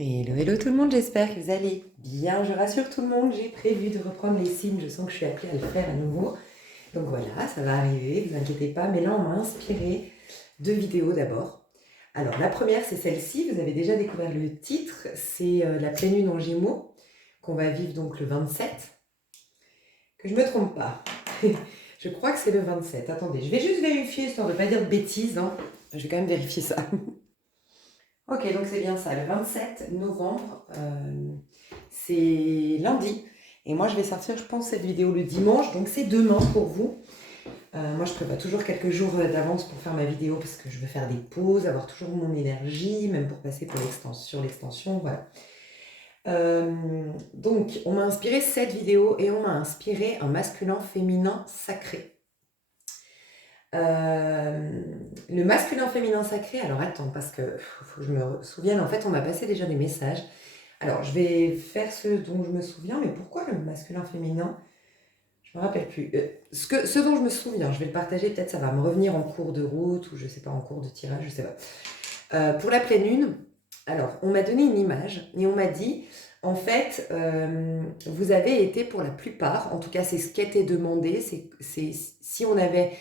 Hello, hello tout le monde, j'espère que vous allez bien. Je rassure tout le monde, j'ai prévu de reprendre les signes, je sens que je suis appelée à le faire à nouveau. Donc voilà, ça va arriver, ne vous inquiétez pas. Mais là, on m'a inspiré deux vidéos d'abord. Alors la première, c'est celle-ci, vous avez déjà découvert le titre, c'est la pleine lune en Gémeaux, qu'on va vivre donc le 27. Que je me trompe pas. Je crois que c'est le 27. Attendez, je vais juste vérifier, histoire de ne pas dire de bêtises. Hein. Je vais quand même vérifier ça. Ok, donc c'est bien ça, le 27 novembre, c'est lundi. Et moi, je vais sortir, je pense, cette vidéo le dimanche, donc c'est demain pour vous. Moi, je prévois toujours quelques jours d'avance pour faire ma vidéo parce que je veux faire des pauses, avoir toujours mon énergie, même pour passer sur l'extension, voilà. Donc, on m'a inspiré cette vidéo et on m'a inspiré un masculin-féminin sacré. Le masculin-féminin sacré, alors attends, parce que faut que je me souvienne, en fait, on m'a passé déjà des messages. Alors, je vais faire ce dont je me souviens, mais pourquoi le masculin-féminin? Je me rappelle plus. Ce dont je me souviens, je vais le partager, peut-être ça va me revenir en cours de route, ou je sais pas, en cours de tirage, je sais pas. Pour la pleine lune, alors, on m'a donné une image, et on m'a dit, en fait, vous avez été pour la plupart, en tout cas c'est ce qui était demandé, c'est si on avait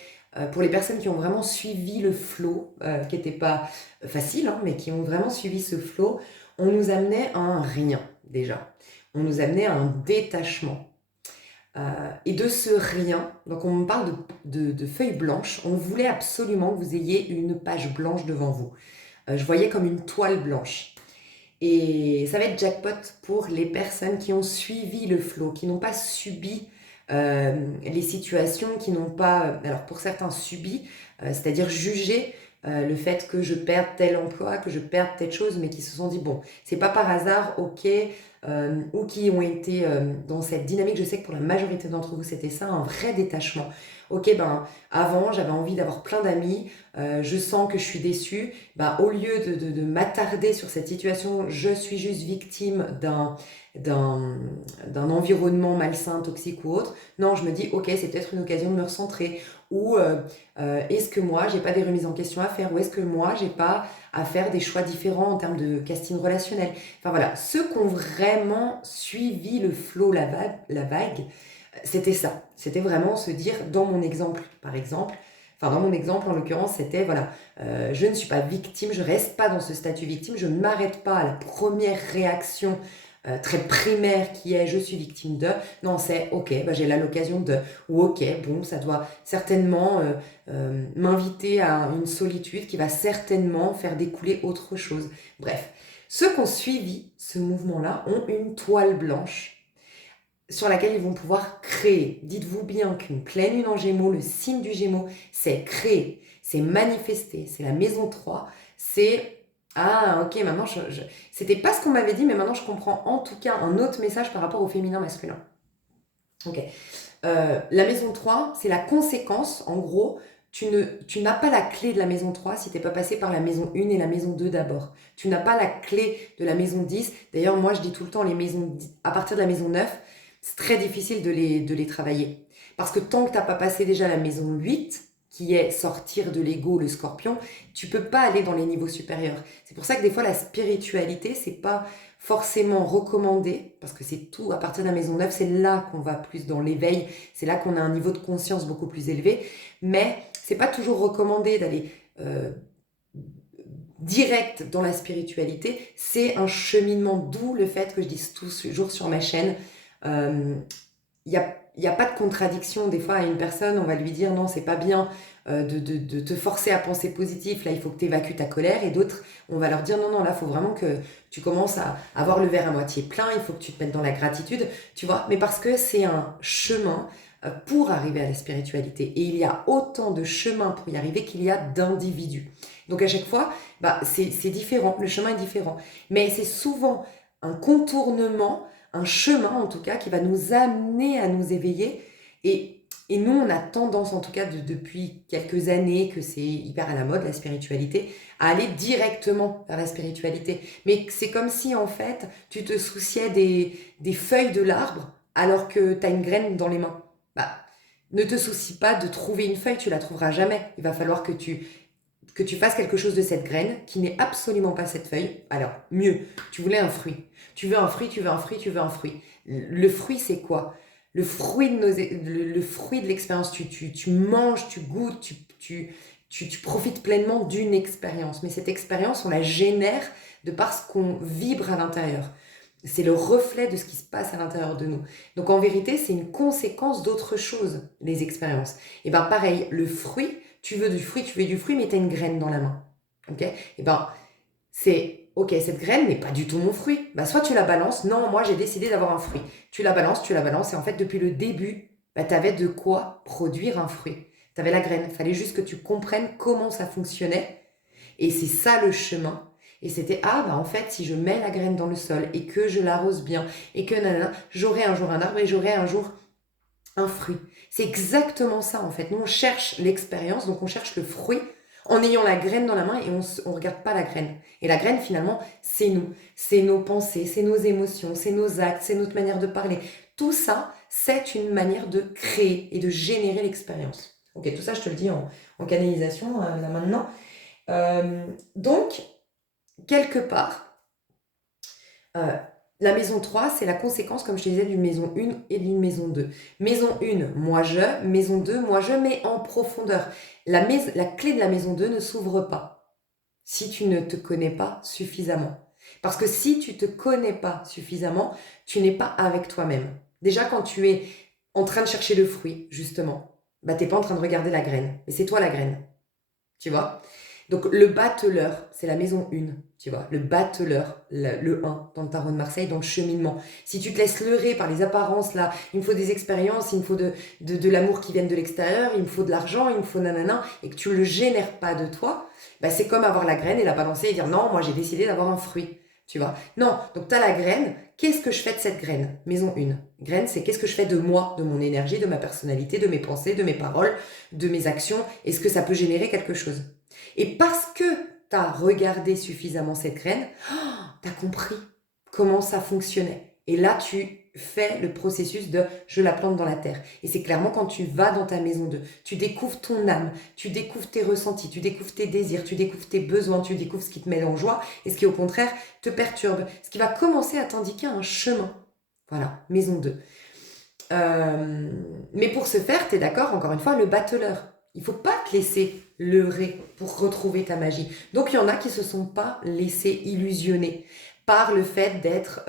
pour les personnes qui ont vraiment suivi le flow, qui n'était pas facile, hein, mais qui ont vraiment suivi ce flow, on nous amenait à un rien déjà. On nous amenait à un détachement. Et de ce rien, donc on me parle de feuilles blanches, on voulait absolument que vous ayez une page blanche devant vous. Je voyais comme une toile blanche. Et ça va être jackpot pour les personnes qui ont suivi le flow, qui n'ont pas subi les situations, qui n'ont pas, alors pour certains subi, c'est-à-dire jugé le fait que je perde tel emploi, que je perde telle chose, mais qui se sont dit, bon, c'est pas par hasard, ok, ou qui ont été dans cette dynamique, je sais que pour la majorité d'entre vous, c'était ça, un vrai détachement. Ok, ben avant, j'avais envie d'avoir plein d'amis, je sens que je suis déçue, ben, au lieu de m'attarder sur cette situation, je suis juste victime d'un environnement malsain, toxique ou autre. Non, je me dis, ok, c'est peut-être une occasion de me recentrer. Ou est-ce que moi, j'ai pas des remises en question à faire? Ou est-ce que moi, j'ai pas à faire des choix différents en termes de casting relationnel? Enfin voilà, ceux qui ont vraiment suivi le flow, la vague, c'était ça. C'était vraiment se dire, dans mon exemple, par exemple, enfin dans mon exemple en l'occurrence, c'était voilà, je ne suis pas victime, je reste pas dans ce statut victime, je ne m'arrête pas à la première réaction très primaire qui est je suis victime de. Non, c'est ok, bah, j'ai là l'occasion de. Ou ok, bon, ça doit certainement m'inviter à une solitude qui va certainement faire découler autre chose. Bref, ceux qui ont suivi ce mouvement-là ont une toile blanche sur laquelle ils vont pouvoir créer. Dites-vous bien qu'une pleine lune en Gémeaux, le signe du Gémeaux, c'est créer, c'est manifester, c'est la maison 3, c'est ah ok, maintenant c'était pas ce qu'on m'avait dit, mais maintenant je comprends en tout cas un autre message par rapport au féminin masculin. Ok. La maison 3, c'est la conséquence, en gros, tu n'as pas la clé de la maison 3 si tu n'es pas passé par la maison 1 et la maison 2 d'abord. Tu n'as pas la clé de la maison 10. D'ailleurs, moi, je dis tout le temps, les maisons à partir de la maison 9, c'est très difficile de les travailler. Parce que tant que tu n'as pas passé déjà la maison 8, qui est sortir de l'ego, le scorpion, tu peux pas aller dans les niveaux supérieurs. C'est pour ça que des fois, la spiritualité, c'est pas forcément recommandé, parce que c'est tout, à partir de la maison 9, c'est là qu'on va plus dans l'éveil, c'est là qu'on a un niveau de conscience beaucoup plus élevé, mais c'est pas toujours recommandé d'aller direct dans la spiritualité, c'est un cheminement, d'où le fait que je dis toujours sur ma chaîne, il n'y a pas de contradiction. Des fois, à une personne, on va lui dire non, c'est pas bien de te forcer à penser positif, là, il faut que tu évacues ta colère. Et d'autres, on va leur dire non, non, là, il faut vraiment que tu commences à avoir le verre à moitié plein, il faut que tu te mettes dans la gratitude, tu vois. Mais parce que c'est un chemin pour arriver à la spiritualité. Et il y a autant de chemins pour y arriver qu'il y a d'individus. Donc à chaque fois, bah, c'est différent, le chemin est différent. Mais c'est souvent un contournement, un chemin en tout cas qui va nous amener à nous éveiller et nous on a tendance en tout cas depuis quelques années que c'est hyper à la mode la spiritualité à aller directement vers la spiritualité, mais c'est comme si en fait tu te souciais des feuilles de l'arbre alors que tu as une graine dans les mains. Bah, ne te soucie pas de trouver une feuille, tu la trouveras jamais, il va falloir que que tu fasses quelque chose de cette graine qui n'est absolument pas cette feuille. Alors, mieux, tu voulais un fruit. Tu veux un fruit, tu veux un fruit, tu veux un fruit. Le fruit, c'est quoi? Le fruit le fruit de l'expérience. Tu manges, tu goûtes, tu profites pleinement d'une expérience. Mais cette expérience, on la génère de par ce qu'on vibre à l'intérieur. C'est le reflet de ce qui se passe à l'intérieur de nous. Donc en vérité, c'est une conséquence d'autre chose, les expériences. Et bien pareil, le fruit, tu veux du fruit, mais tu as une graine dans la main. Ok? Et ben c'est, ok, cette graine n'est pas du tout mon fruit. Bah, soit tu la balances, non, moi j'ai décidé d'avoir un fruit. Tu la balances, et en fait depuis le début, bah, tu avais de quoi produire un fruit. Tu avais la graine, il fallait juste que tu comprennes comment ça fonctionnait. Et c'est ça le chemin. Et c'était, ah bah en fait, si je mets la graine dans le sol et que je l'arrose bien et que nanana, j'aurai un jour un arbre et j'aurai un jour un fruit. C'est exactement ça en fait. Nous, on cherche l'expérience, donc on cherche le fruit en ayant la graine dans la main et on ne regarde pas la graine. Et la graine, finalement, c'est nous. C'est nos pensées, c'est nos émotions, c'est nos actes, c'est notre manière de parler. Tout ça, c'est une manière de créer et de générer l'expérience. Ok, tout ça, je te le dis en canalisation là maintenant. Donc, quelque part, euh, la maison 3, c'est la conséquence, comme je te disais, d'une maison 1 et d'une maison 2. Maison 1, moi je. Maison 2, moi je, mais en profondeur. La clé de la maison 2 ne s'ouvre pas si tu ne te connais pas suffisamment. Parce que si tu ne te connais pas suffisamment, tu n'es pas avec toi-même. Déjà, quand tu es en train de chercher le fruit, justement, bah, tu n'es pas en train de regarder la graine. Mais c'est toi la graine. Tu vois? Donc le battleur, c'est la maison 1, tu vois, le battleur, le 1 dans le tarot de Marseille, dans le cheminement. Si tu te laisses leurrer par les apparences, là, il me faut des expériences, il me faut de l'amour qui vienne de l'extérieur, il me faut de l'argent, il me faut nanana, et que tu le génères pas de toi, bah c'est comme avoir la graine et la balancer et dire non, moi j'ai décidé d'avoir un fruit, tu vois. Non, donc tu as la graine, qu'est-ce que je fais de cette graine? Maison 1. Graine, c'est qu'est-ce que je fais de moi, de mon énergie, de ma personnalité, de mes pensées, de mes paroles, de mes actions, est-ce que ça peut générer quelque chose? Et parce que tu as regardé suffisamment cette graine, tu as compris comment ça fonctionnait. Et là, tu fais le processus de je la plante dans la terre. Et c'est clairement quand tu vas dans ta maison 2, tu découvres ton âme, tu découvres tes ressentis, tu découvres tes désirs, tu découvres tes besoins, tu découvres ce qui te met en joie et ce qui au contraire te perturbe, ce qui va commencer à t'indiquer un chemin. Voilà, maison 2. Mais pour ce faire, tu es d'accord, encore une fois, le battleur. Il ne faut pas te laisser leurrer pour retrouver ta magie. Donc il y en a qui ne se sont pas laissés illusionner par le fait d'être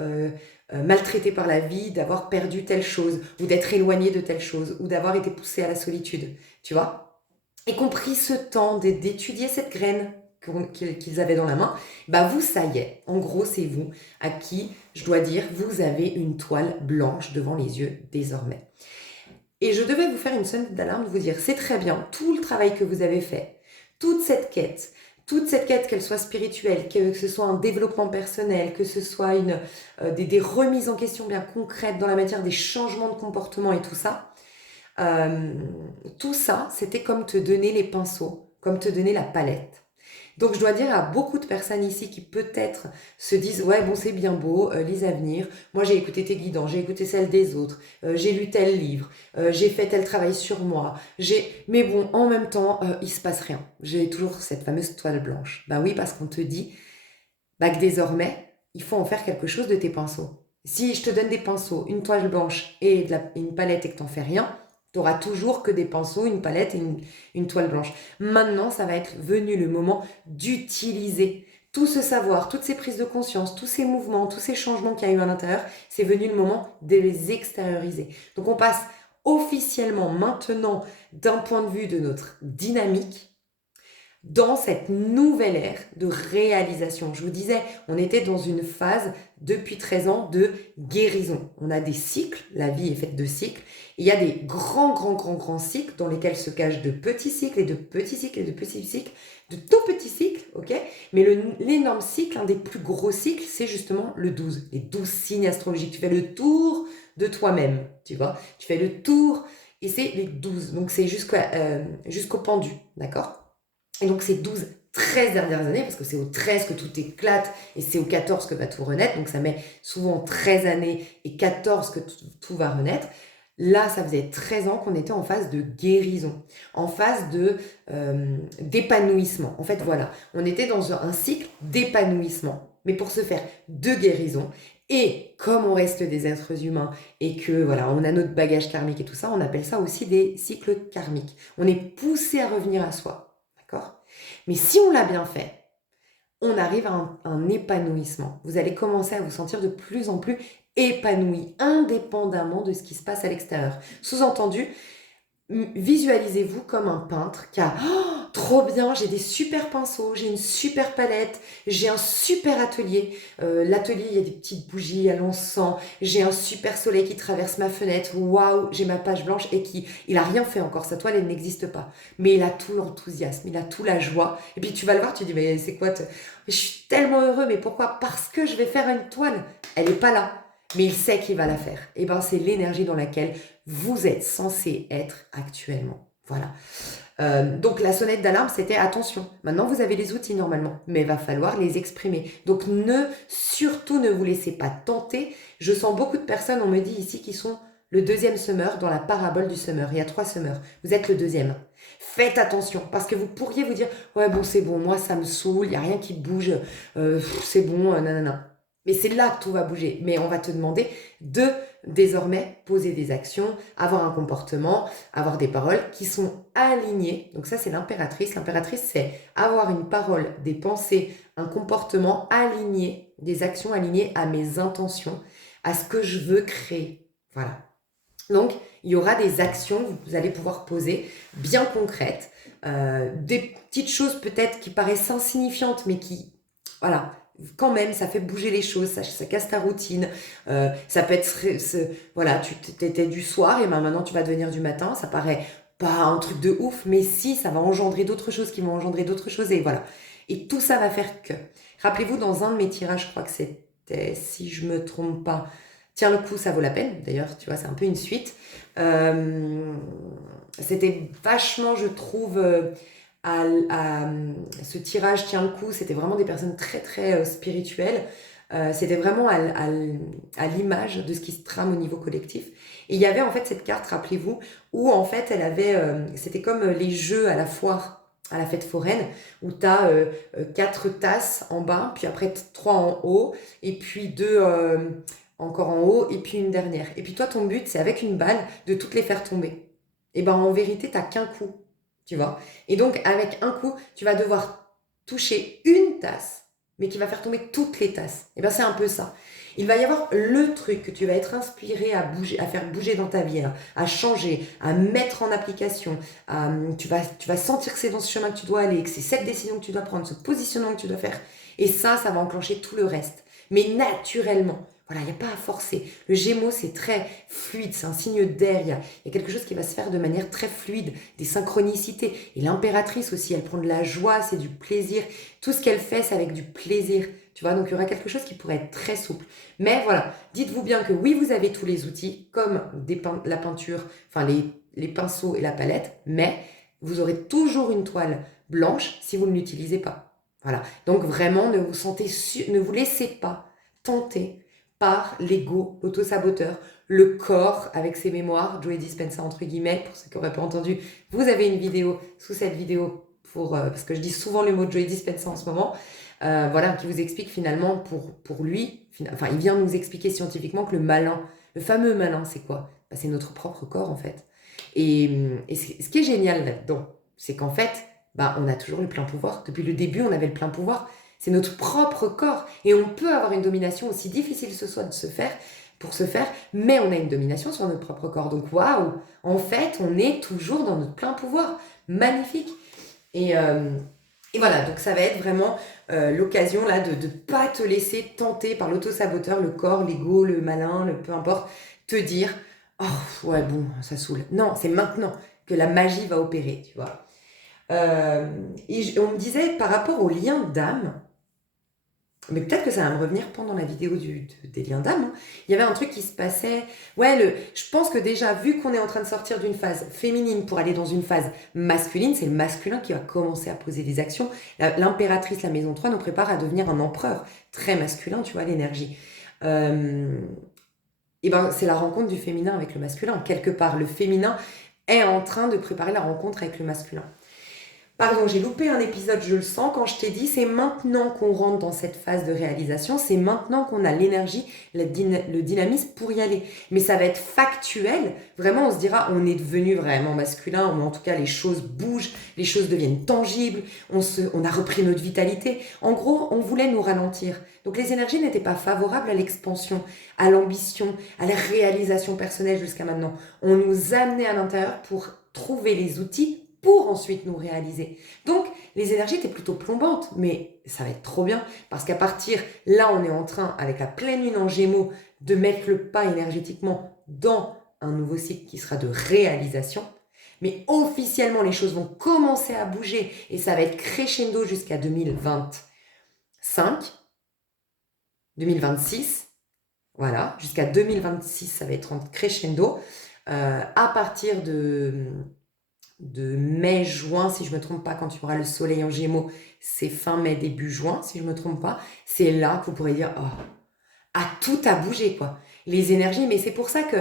maltraité par la vie, d'avoir perdu telle chose, ou d'être éloigné de telle chose, ou d'avoir été poussé à la solitude, tu vois. Et qu'on pris ce temps d'étudier cette graine qu'ils avaient dans la main, bah vous, ça y est, en gros, c'est vous à qui, je dois dire, vous avez une toile blanche devant les yeux désormais. Et je devais vous faire une sonnette d'alarme, de vous dire, c'est très bien, tout le travail que vous avez fait, toute cette quête, qu'elle soit spirituelle, que ce soit un développement personnel, que ce soit des remises en question bien concrètes dans la matière des changements de comportement et tout ça, c'était comme te donner les pinceaux, comme te donner la palette. Donc je dois dire à beaucoup de personnes ici qui peut-être se disent ouais bon c'est bien beau, lise à venir, moi j'ai écouté tes guidants, j'ai écouté celles des autres, j'ai lu tel livre, j'ai fait tel travail sur moi, mais bon en même temps il se passe rien. J'ai toujours cette fameuse toile blanche. Bah oui parce qu'on te dit bah, que désormais il faut en faire quelque chose de tes pinceaux. Si je te donne des pinceaux, une toile blanche et une palette et que t'en fais rien, tu n'auras toujours que des pinceaux, une palette et une toile blanche. Maintenant, ça va être venu le moment d'utiliser tout ce savoir, toutes ces prises de conscience, tous ces mouvements, tous ces changements qu'il y a eu à l'intérieur. C'est venu le moment de les extérioriser. Donc on passe officiellement maintenant d'un point de vue de notre dynamique dans cette nouvelle ère de réalisation. Je vous disais, on était dans une phase depuis 13 ans de guérison. On a des cycles, la vie est faite de cycles. Il y a des grands cycles dans lesquels se cachent de petits cycles et de petits cycles et de petits cycles, de tout petits cycles, ok? Mais l'énorme cycle, un des plus gros cycles, c'est justement le 12, les 12 signes astrologiques. Tu fais le tour de toi-même, tu vois? Tu fais le tour et c'est les 12. Donc c'est jusqu'au pendu, d'accord? Et donc ces 13 dernières années, parce que c'est au 13 que tout éclate et c'est au 14 que va tout renaître, donc ça met souvent 13 années et 14 que tout va renaître. Là, ça faisait 13 ans qu'on était en phase de guérison, en phase d'épanouissement. En fait, voilà, on était dans un cycle d'épanouissement, mais pour se faire de guérison. Et comme on reste des êtres humains et que voilà, on a notre bagage karmique et tout ça, on appelle ça aussi des cycles karmiques. On est poussé à revenir à soi, d'accord? Mais si on l'a bien fait, on arrive à un épanouissement. Vous allez commencer à vous sentir de plus en plus épanoui, indépendamment de ce qui se passe à l'extérieur. Sous-entendu, visualisez-vous comme un peintre qui a trop bien, j'ai des super pinceaux, j'ai une super palette, j'ai un super atelier. L'atelier, il y a des petites bougies à l'encens, j'ai un super soleil qui traverse ma fenêtre, waouh, j'ai ma page blanche et il a rien fait encore, sa toile, elle n'existe pas. Mais il a tout l'enthousiasme, il a tout la joie. Et puis tu vas le voir, tu dis, mais c'est quoi Mais je suis tellement heureux, mais pourquoi? Parce que je vais faire une toile. Elle n'est pas là, mais il sait qu'il va la faire. Et ben c'est l'énergie dans laquelle vous êtes censé être actuellement. Voilà. Donc la sonnette d'alarme, c'était attention. Maintenant, vous avez les outils normalement, mais il va falloir les exprimer. Donc surtout ne vous laissez pas tenter. Je sens beaucoup de personnes, on me dit ici, qui sont le deuxième semeur dans la parabole du semeur. Il y a 3 semeurs. Vous êtes le deuxième. Faites attention, parce que vous pourriez vous dire, ouais bon c'est bon, moi ça me saoule, il n'y a rien qui bouge, c'est bon, nanana. Mais c'est là que tout va bouger. Mais on va te demander de désormais poser des actions, avoir un comportement, avoir des paroles qui sont alignées. Donc ça, c'est l'impératrice. L'impératrice, c'est avoir une parole, des pensées, un comportement aligné, des actions alignées à mes intentions, à ce que je veux créer. Voilà. Donc, il y aura des actions que vous allez pouvoir poser, bien concrètes, des petites choses peut-être qui paraissent insignifiantes, mais qui, voilà, quand même, ça fait bouger les choses, ça casse ta routine. Ça peut être, voilà, tu étais du soir et maintenant tu vas devenir du matin. Ça paraît pas un truc de ouf, mais si, ça va engendrer d'autres choses qui vont engendrer d'autres choses et voilà. Et tout ça va faire que. Rappelez-vous, dans un de mes tirages, je crois que c'était, si je me trompe pas, tiens le coup, ça vaut la peine. D'ailleurs, tu vois, c'est un peu une suite. Euh, C'était vachement, je trouve, ce tirage tient le coup. C'était vraiment des personnes très, très spirituelles. C'était vraiment à l'image de ce qui se trame au niveau collectif. Et il y avait en fait cette carte, rappelez-vous, où en fait elle avait, c'était comme les jeux à la foire, à la fête foraine, où tu as 4 tasses en bas, puis après 3 en haut, et puis 2 encore en haut, et puis une dernière. Et puis toi, ton but, c'est avec une balle de toutes les faire tomber. Et ben en vérité, t'as qu'un coup, tu vois. Et donc avec un coup, tu vas devoir toucher une tasse, mais qui va faire tomber toutes les tasses. Et ben c'est un peu ça. Il va y avoir le truc que tu vas être inspiré à bouger, à faire bouger dans ta vie, à changer, à mettre en application. Tu vas sentir que c'est dans ce chemin que tu dois aller, que c'est cette décision que tu dois prendre, ce positionnement que tu dois faire. Et ça va enclencher tout le reste. Mais naturellement. Voilà, il n'y a pas à forcer. Le Gémeaux, c'est très fluide, c'est un signe d'air. Il y a quelque chose qui va se faire de manière très fluide, des synchronicités. Et l'impératrice aussi, elle prend de la joie, c'est du plaisir. Tout ce qu'elle fait, c'est avec du plaisir. Tu vois, donc il y aura quelque chose qui pourrait être très souple. Mais voilà, dites-vous bien que oui, vous avez tous les outils, comme la peinture, enfin les pinceaux et la palette, mais vous aurez toujours une toile blanche si vous ne l'utilisez pas. Voilà. Donc vraiment, ne vous laissez pas tenter par l'ego, l'auto-saboteur, le corps avec ses mémoires, Joey Dispenza entre guillemets, pour ceux qui n'auraient pas entendu, vous avez une vidéo sous cette vidéo, parce que je dis souvent le mot Joey Dispenza en ce moment, voilà, qui vous explique finalement pour lui, enfin il vient nous expliquer scientifiquement que le malin, le fameux malin, c'est quoi? Bah, c'est notre propre corps en fait. Et ce qui est génial là-dedans, c'est qu'en fait, bah, on a toujours le plein pouvoir. Depuis le début, on avait le plein pouvoir. C'est notre propre corps. Et on peut avoir une domination aussi difficile que ce soit pour se faire, mais on a une domination sur notre propre corps. Donc waouh, en fait, on est toujours dans notre plein pouvoir. Magnifique. Et voilà, donc ça va être vraiment l'occasion là de ne pas te laisser tenter par l'auto-saboteur, le corps, l'ego, le malin, le peu importe, te dire oh ouais bon, ça saoule. Non, c'est maintenant que la magie va opérer, tu vois. On me disait par rapport aux liens d'âme, mais peut-être que ça va me revenir pendant la vidéo des liens d'âme, hein. Il y avait un truc qui se passait. Ouais, je pense que déjà, vu qu'on est en train de sortir d'une phase féminine pour aller dans une phase masculine, c'est le masculin qui va commencer à poser des actions. L'impératrice, la maison 3, nous prépare à devenir un empereur. Très masculin, tu vois, l'énergie. Euh, Et ben, c'est la rencontre du féminin avec le masculin. Quelque part, le féminin est en train de préparer la rencontre avec le masculin. Pardon, j'ai loupé un épisode, je le sens, quand je t'ai dit, c'est maintenant qu'on rentre dans cette phase de réalisation, c'est maintenant qu'on a l'énergie, le dynamisme pour y aller. Mais ça va être factuel, vraiment on se dira, on est devenu vraiment masculin, ou en tout cas les choses bougent, les choses deviennent tangibles, on a repris notre vitalité. En gros, on voulait nous ralentir. Donc les énergies n'étaient pas favorables à l'expansion, à l'ambition, à la réalisation personnelle jusqu'à maintenant. On nous amenait à l'intérieur pour trouver les outils pour ensuite nous réaliser. Donc, les énergies étaient plutôt plombantes, mais ça va être trop bien, parce qu'à partir, là, on est en train, avec la pleine lune en Gémeaux, de mettre le pas énergétiquement dans un nouveau cycle qui sera de réalisation. Mais officiellement, les choses vont commencer à bouger, et ça va être crescendo jusqu'à 2025, 2026, voilà, jusqu'à 2026, ça va être en crescendo. À partir de mai, juin, si je me trompe pas, quand il y aura le soleil en Gémeaux, c'est fin mai, début juin, si je me trompe pas, c'est là que vous pourrez dire, oh, tout a bougé, quoi. Les énergies, mais c'est pour ça que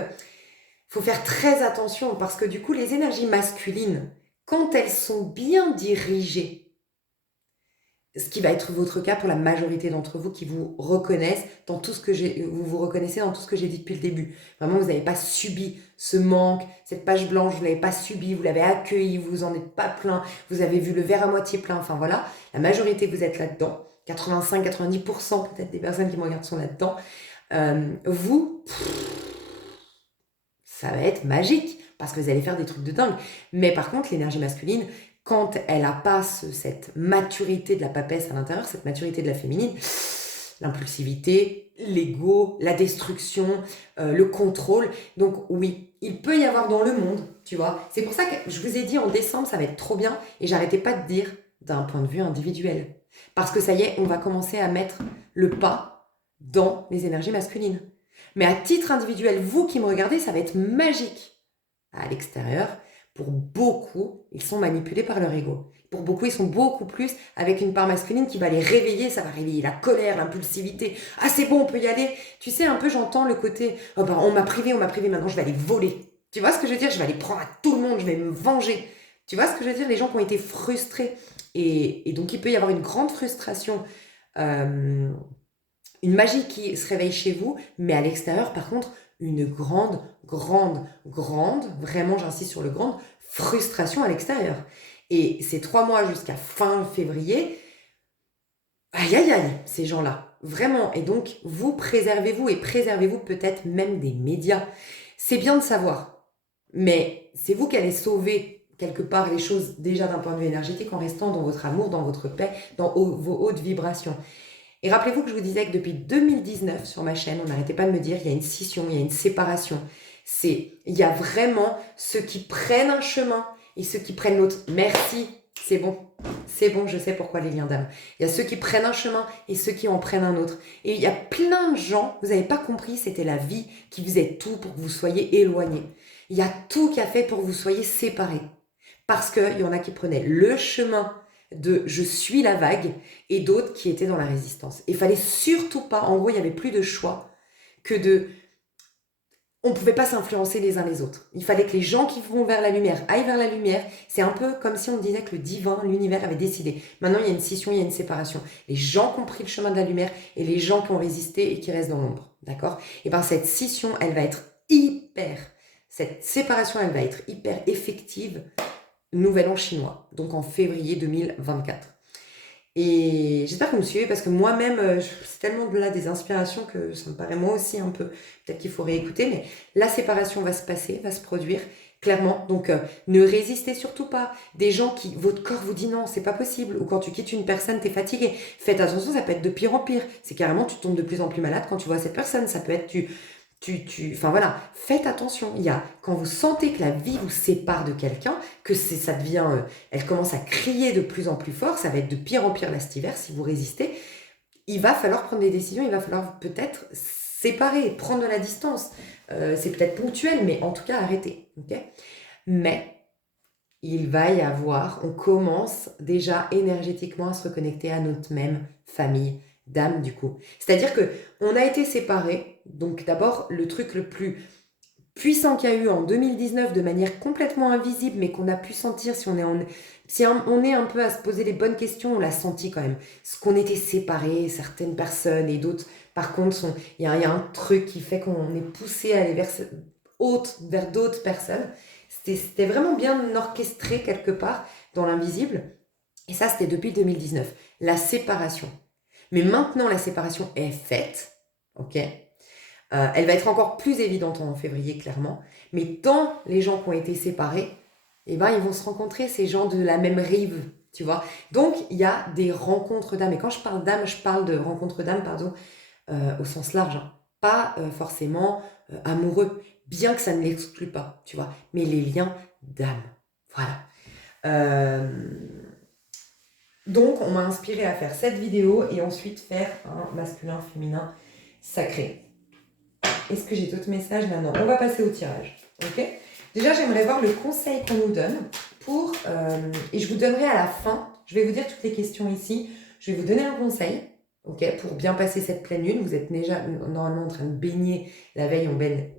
faut faire très attention, parce que du coup, les énergies masculines, quand elles sont bien dirigées, ce qui va être votre cas pour la majorité d'entre vous qui vous reconnaissent dans tout ce que vous vous reconnaissez dans tout ce que j'ai dit depuis le début. Vraiment, vous n'avez pas subi ce manque, cette page blanche, vous ne l'avez pas subi, vous l'avez accueilli, vous en êtes pas plein, vous avez vu le verre à moitié plein, enfin voilà, la majorité vous êtes là-dedans, 85-90% peut-être des personnes qui me regardent sont là-dedans. Vous, ça va être magique parce que vous allez faire des trucs de dingue. Mais par contre, l'énergie masculine, quand elle n'a pas cette maturité de la papesse à l'intérieur, cette maturité de la féminine, l'impulsivité, l'ego, la destruction, le contrôle. Donc oui, il peut y avoir dans le monde, tu vois. C'est pour ça que je vous ai dit en décembre, ça va être trop bien, et j'arrêtais pas de dire d'un point de vue individuel. Parce que ça y est, on va commencer à mettre le pas dans les énergies masculines. Mais à titre individuel, vous qui me regardez, ça va être magique. À l'extérieur, pour beaucoup, ils sont manipulés par leur ego. Pour beaucoup, ils sont beaucoup plus avec une part masculine qui va les réveiller, ça va réveiller la colère, l'impulsivité. Ah, c'est bon, on peut y aller. Tu sais, un peu, j'entends le côté, oh ben, on m'a privé, maintenant je vais aller voler. Tu vois ce que je veux dire? Je vais aller prendre à tout le monde, je vais me venger. Tu vois ce que je veux dire? Les gens qui ont été frustrés. Et donc, il peut y avoir une grande frustration, une magie qui se réveille chez vous, mais à l'extérieur, par contre, une grande, vraiment j'insiste sur le grande, frustration à l'extérieur. Et ces 3 mois jusqu'à fin février, aïe aïe aïe, ces gens-là, vraiment. Et donc, vous préservez-vous, et préservez-vous peut-être même des médias. C'est bien de savoir, mais c'est vous qui allez sauver quelque part les choses déjà d'un point de vue énergétique en restant dans votre amour, dans votre paix, dans vos hautes vibrations. Et rappelez-vous que je vous disais que depuis 2019 sur ma chaîne, on n'arrêtait pas de me dire il y a une scission, il y a une séparation. Il y a vraiment ceux qui prennent un chemin et ceux qui prennent l'autre. Merci, c'est bon, je sais pourquoi les liens d'âme. Il y a ceux qui prennent un chemin et ceux qui en prennent un autre. Et il y a plein de gens, vous n'avez pas compris, c'était la vie qui faisait tout pour que vous soyez éloignés. Il y a tout qui a fait pour que vous soyez séparés. Parce qu'il y en a qui prenaient le chemin de je suis la vague, et d'autres qui étaient dans la résistance. Il fallait surtout pas, en gros, il n'y avait plus de choix que de... On ne pouvait pas s'influencer les uns les autres. Il fallait que les gens qui vont vers la lumière aillent vers la lumière. C'est un peu comme si on disait que le divin, l'univers avait décidé. Maintenant, il y a une scission, il y a une séparation. Les gens qui ont pris le chemin de la lumière et les gens qui ont résisté et qui restent dans l'ombre. D'accord? Et bien, cette scission, elle va être cette séparation, elle va être hyper effective. Nouvel an chinois, donc en février 2024. Et j'espère que vous me suivez, parce que moi-même, c'est tellement de là des inspirations que ça me paraît moi aussi un peu, peut-être qu'il faut réécouter, mais la séparation va se passer, va se produire, clairement. Donc ne résistez surtout pas. Des gens qui, votre corps vous dit non, c'est pas possible, ou quand tu quittes une personne, t'es fatigué. Faites attention, ça peut être de pire en pire. C'est carrément, tu tombes de plus en plus malade quand tu vois cette personne. Ça peut être, enfin voilà, faites attention. Quand vous sentez que la vie vous sépare de quelqu'un, que ça devient, elle commence à crier de plus en plus fort, ça va être de pire en pire là cet hiver si vous résistez. Il va falloir prendre des décisions, il va falloir peut-être séparer, prendre de la distance. C'est peut-être ponctuel, mais en tout cas arrêtez. Okay, mais il va y avoir, on commence déjà énergétiquement à se reconnecter à notre même famille d'âme du coup. C'est-à-dire que on a été séparés. Donc d'abord, le truc le plus puissant qu'il y a eu en 2019 de manière complètement invisible, mais qu'on a pu sentir si on est un peu à se poser les bonnes questions, on l'a senti quand même. Ce qu'on était séparés, certaines personnes et d'autres, par contre, il y a un truc qui fait qu'on est poussé à aller vers d'autres personnes. C'était vraiment bien orchestré quelque part dans l'invisible. Et ça, c'était depuis 2019. La séparation. Mais maintenant, la séparation est faite. Ok. Elle va être encore plus évidente en février, clairement. Mais dans les gens qui ont été séparés, eh ben, ils vont se rencontrer, ces gens de la même rive, tu vois. Donc, il y a des rencontres d'âmes. Et quand je parle d'âme, je parle de rencontres d'âme, pardon, au sens large. Hein. Pas forcément amoureux, bien que ça ne l'exclue pas, tu vois. Mais les liens d'âme. Voilà. Donc, on m'a inspiré à faire cette vidéo et ensuite faire un masculin-féminin sacré. Est-ce que j'ai d'autres messages là? Non, on va passer au tirage. Ok. Déjà, j'aimerais voir le conseil qu'on nous donne pour... et je vous donnerai à la fin, je vais vous dire toutes les questions ici, je vais vous donner un conseil, ok, pour bien passer cette pleine lune. Vous êtes déjà normalement en train de baigner, la veille on baigne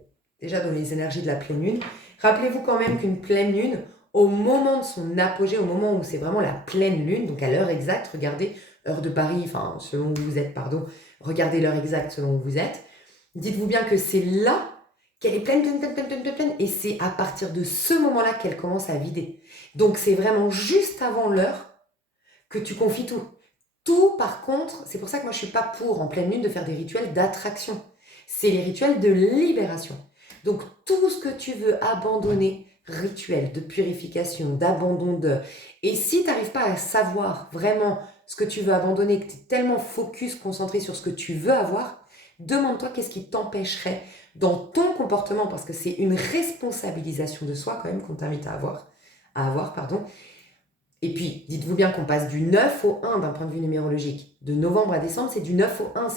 déjà dans les énergies de la pleine lune. Rappelez-vous quand même qu'une pleine lune, au moment de son apogée, au moment où c'est vraiment la pleine lune, donc à l'heure exacte, regardez, heure de Paris, enfin selon où vous êtes, pardon, regardez l'heure exacte selon où vous êtes. Dites-vous bien que c'est là qu'elle est pleine, et c'est à partir de ce moment-là qu'elle commence à vider. Donc c'est vraiment juste avant l'heure que tu confies tout. Tout, par contre, c'est pour ça que moi je suis pas pour, en pleine lune, de faire des rituels d'attraction. C'est les rituels de libération. Donc tout ce que tu veux abandonner, rituel de purification, d'abandon de... Et si tu n'arrives pas à savoir vraiment ce que tu veux abandonner, que tu es tellement focus, concentré sur ce que tu veux avoir, demande-toi qu'est-ce qui t'empêcherait dans ton comportement, parce que c'est une responsabilisation de soi quand même qu'on t'invite à avoir, pardon. Et puis, dites-vous bien qu'on passe du 9 au 1 d'un point de vue numérologique. De novembre à décembre, c'est du 9 au 1.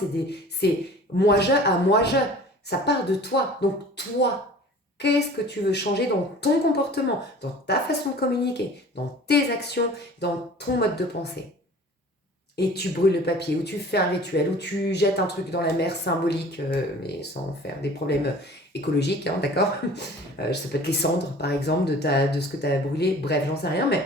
C'est moi-je à moi-je. Ça part de toi. Donc, toi, qu'est-ce que tu veux changer dans ton comportement, dans ta façon de communiquer, dans tes actions, dans ton mode de pensée? Et tu brûles le papier, ou tu fais un rituel, ou tu jettes un truc dans la mer symbolique, mais sans faire des problèmes écologiques, hein, d'accord. Ça peut être les cendres, par exemple, de ce que tu as brûlé. Bref, j'en sais rien, mais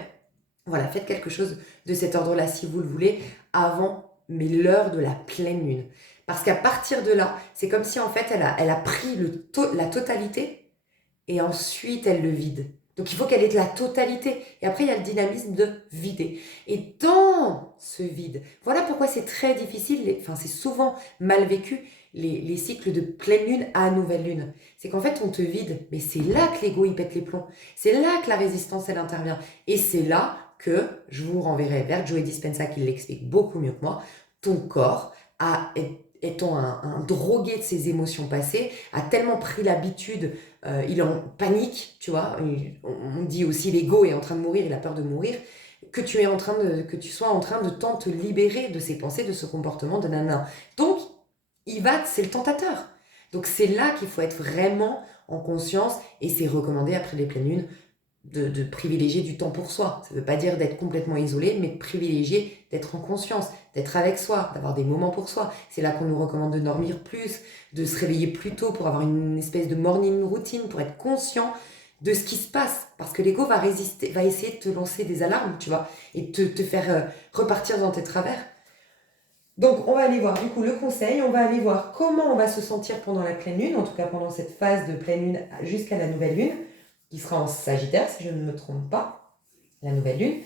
voilà, faites quelque chose de cet ordre-là, si vous le voulez, avant, mais l'heure de la pleine lune. Parce qu'à partir de là, c'est comme si, en fait, elle a pris la totalité, et ensuite, elle le vide. Donc, il faut qu'elle ait de la totalité. Et après, il y a le dynamisme de vider. Et dans ce vide, voilà pourquoi c'est très difficile, enfin, c'est souvent mal vécu, les cycles de pleine lune à nouvelle lune. C'est qu'en fait, on te vide, mais c'est là que l'ego, il pète les plombs. C'est là que la résistance, elle intervient. Et c'est là que, je vous renverrai vers Joe Dispenza qui l'explique beaucoup mieux que moi, ton corps étant un drogué de ses émotions passées, a tellement pris l'habitude, il est en panique, tu vois, on dit aussi l'ego est en train de mourir, il a peur de mourir, que tu sois en train de te libérer de ces pensées, de ce comportement de nana. Donc, c'est le tentateur. Donc c'est là qu'il faut être vraiment en conscience, et c'est recommandé après les pleines lunes de privilégier du temps pour soi. Ça ne veut pas dire d'être complètement isolé, mais de privilégier d'être en conscience, d'être avec soi, d'avoir des moments pour soi. C'est là qu'on nous recommande de dormir plus, de se réveiller plus tôt pour avoir une espèce de morning routine, pour être conscient de ce qui se passe. Parce que l'ego va résister, va essayer de te lancer des alarmes, tu vois, et te faire repartir dans tes travers. Donc, on va aller voir du coup le conseil, on va aller voir comment on va se sentir pendant la pleine lune, en tout cas pendant cette phase de pleine lune jusqu'à la nouvelle lune, qui sera en Sagittaire, si je ne me trompe pas, la nouvelle lune.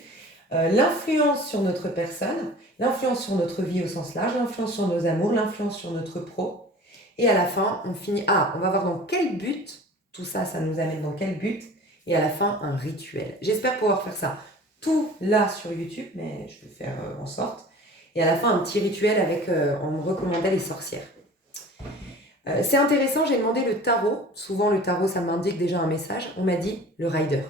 L'influence sur notre personne, l'influence sur notre vie au sens large, l'influence sur nos amours, l'influence sur notre pro. Et à la fin, on finit... on va voir dans quel but, tout ça, ça nous amène dans quel but, et à la fin, un rituel. J'espère pouvoir faire ça tout là sur YouTube, mais je vais faire en sorte. Et à la fin, un petit rituel avec, on me recommandait les sorcières. C'est intéressant, j'ai demandé le tarot. Souvent, le tarot, ça m'indique déjà un message. On m'a dit le rider.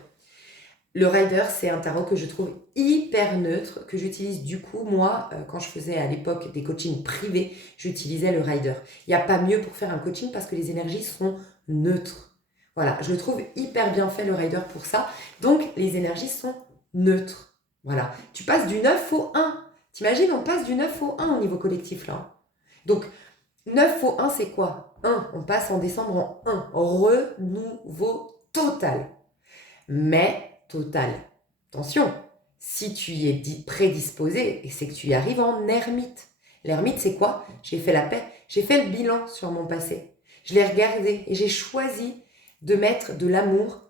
Le rider, c'est un tarot que je trouve hyper neutre, que j'utilise du coup, moi, quand je faisais à l'époque des coachings privés, j'utilisais le rider. Il n'y a pas mieux pour faire un coaching parce que les énergies sont neutres. Voilà, je le trouve hyper bien fait, le rider, pour ça. Donc, les énergies sont neutres. Voilà, tu passes du 9 au 1. T'imagines, on passe du 9 au 1 au niveau collectif là, hein. Donc, 9 au 1, c'est quoi? 1, on passe en décembre en 1. Renouveau total. Mais total. Attention, si tu y es prédisposé, et c'est que tu y arrives en ermite. L'ermite, c'est quoi? J'ai fait la paix. J'ai fait le bilan sur mon passé. Je l'ai regardé et j'ai choisi de mettre de l'amour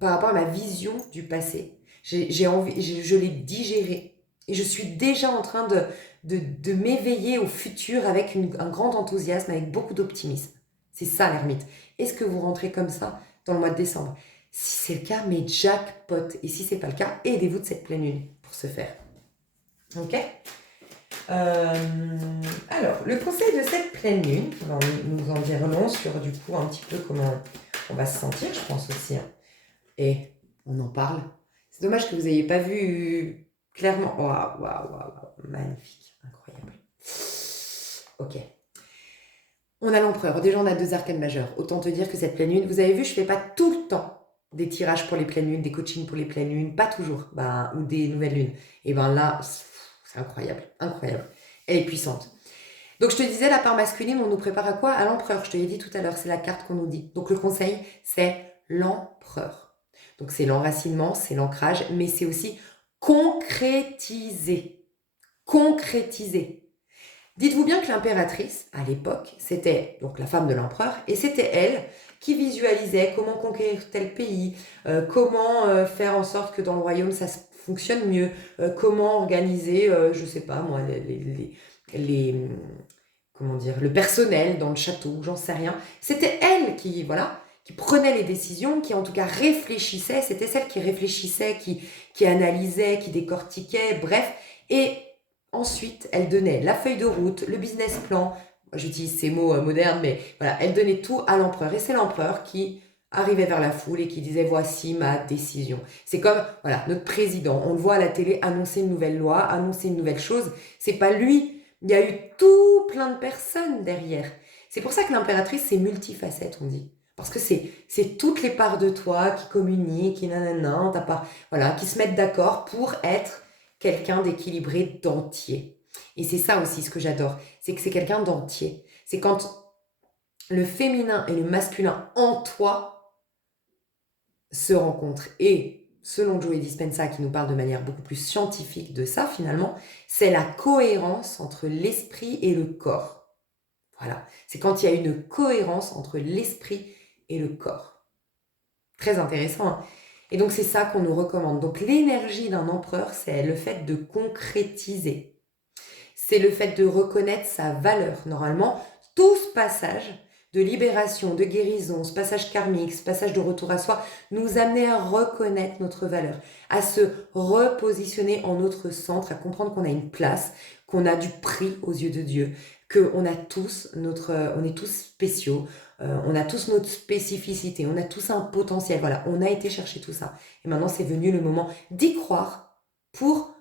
par rapport à ma vision du passé. Je l'ai digéré. Et je suis déjà en train de m'éveiller au futur avec un grand enthousiasme, avec beaucoup d'optimisme. C'est ça l'ermite. Est-ce que vous rentrez comme ça dans le mois de décembre? Si c'est le cas, mais jackpot. Et si c'est pas le cas, aidez-vous de cette pleine lune pour ce faire. Ok. Alors, le conseil de cette pleine lune, nous en dire long sur du coup un petit peu comment on va se sentir, je pense aussi, hein. Et on en parle. C'est dommage que vous n'ayez pas vu clairement. Waouh, waouh, waouh, magnifique, incroyable. Ok. On a l'empereur. Déjà, on a 2 arcanes majeurs. Autant te dire que cette pleine lune, vous avez vu, je ne fais pas tout le temps des tirages pour les pleines lunes, des coachings pour les pleines lunes, pas toujours, ou des nouvelles lunes. Et ben là, c'est incroyable, incroyable. Elle est puissante. Donc je te disais, la part masculine, on nous prépare à quoi? À l'empereur, je te l'ai dit tout à l'heure, c'est la carte qu'on nous dit. Donc le conseil, c'est l'empereur. Donc c'est l'enracinement, c'est l'ancrage, mais c'est aussi concrétiser. Concrétiser. Dites-vous bien que l'impératrice, à l'époque, c'était donc la femme de l'empereur, et c'était elle qui visualisait comment conquérir tel pays, comment faire en sorte que dans le royaume ça fonctionne mieux, comment organiser, je sais pas moi, comment dire, le personnel dans le château, j'en sais rien. C'était elle qui, voilà, qui prenait les décisions, qui en tout cas réfléchissait, c'était celle qui réfléchissait, qui analysait, qui décortiquait, bref, et ensuite, elle donnait la feuille de route, le business plan, j'utilise ces mots modernes, mais voilà, elle donnait tout à l'empereur. Et c'est l'empereur qui arrivait vers la foule et qui disait voici ma décision. C'est comme voilà, notre président, on le voit à la télé annoncer une nouvelle loi, annoncer une nouvelle chose, c'est pas lui, il y a eu tout plein de personnes derrière. C'est pour ça que l'impératrice c'est multifacette, on dit. Parce que c'est toutes les parts de toi qui communiquent, qui nanana, voilà, qui se mettent d'accord pour être quelqu'un d'équilibré, d'entier. Et c'est ça aussi ce que j'adore, c'est que c'est quelqu'un d'entier. C'est quand le féminin et le masculin en toi se rencontrent. Et selon Joe Dispenza, qui nous parle de manière beaucoup plus scientifique de ça finalement, c'est la cohérence entre l'esprit et le corps. Voilà, c'est quand il y a une cohérence entre l'esprit et le corps. Très intéressant, hein. Et donc c'est ça qu'on nous recommande. Donc l'énergie d'un empereur, c'est le fait de concrétiser. C'est le fait de reconnaître sa valeur. Normalement, tout ce passage de libération, de guérison, ce passage karmique, ce passage de retour à soi, nous amenait à reconnaître notre valeur, à se repositionner en notre centre, à comprendre qu'on a une place, qu'on a du prix aux yeux de Dieu, qu'on a tous on est tous spéciaux, on a tous notre spécificité, on a tous un potentiel. Voilà, on a été chercher tout ça. Et maintenant, c'est venu le moment d'y croire pour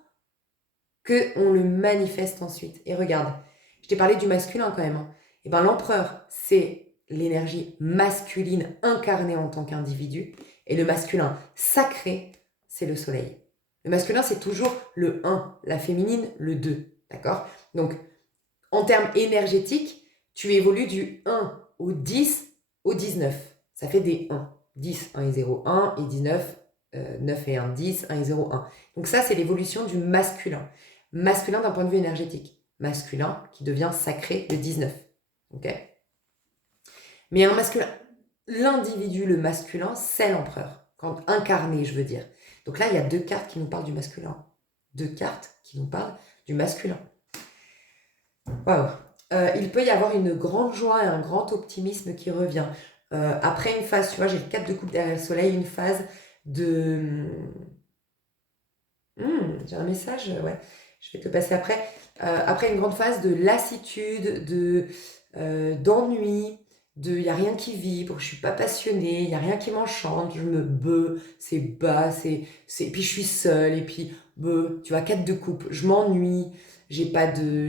qu'on le manifeste ensuite. Et regarde, je t'ai parlé du masculin quand même, hein. Et ben l'empereur, c'est l'énergie masculine incarnée en tant qu'individu. Et le masculin sacré, c'est le soleil. Le masculin, c'est toujours le 1, la féminine, le 2. D'accord? Donc, en termes énergétiques, tu évolues du 1 au 10 au 19. Ça fait des 1. 10, 1 et 0, 1 et 19, 9 et 1, 10, 1 et 0, 1. Donc ça, c'est l'évolution du masculin. Masculin d'un point de vue énergétique. Masculin qui devient sacré le 19. Ok? Mais un masculin, l'individu, le masculin, c'est l'empereur. Quand incarné, je veux dire. Donc là, il y a 2 cartes qui nous parlent du masculin. 2 cartes qui nous parlent du masculin. Waouh. Il peut y avoir une grande joie et un grand optimisme qui revient. Après une phase, tu vois, j'ai le 4 de coupe derrière le soleil, une phase de... j'ai un message, ouais, je vais te le passer après. Après une grande phase de lassitude, d'ennui, il n'y a rien qui vibre, je suis pas passionnée, il n'y a rien qui m'enchante, je me beuh, c'est bas, et puis je suis seule, et puis tu vois, 4 de coupe, je m'ennuie, j'ai pas de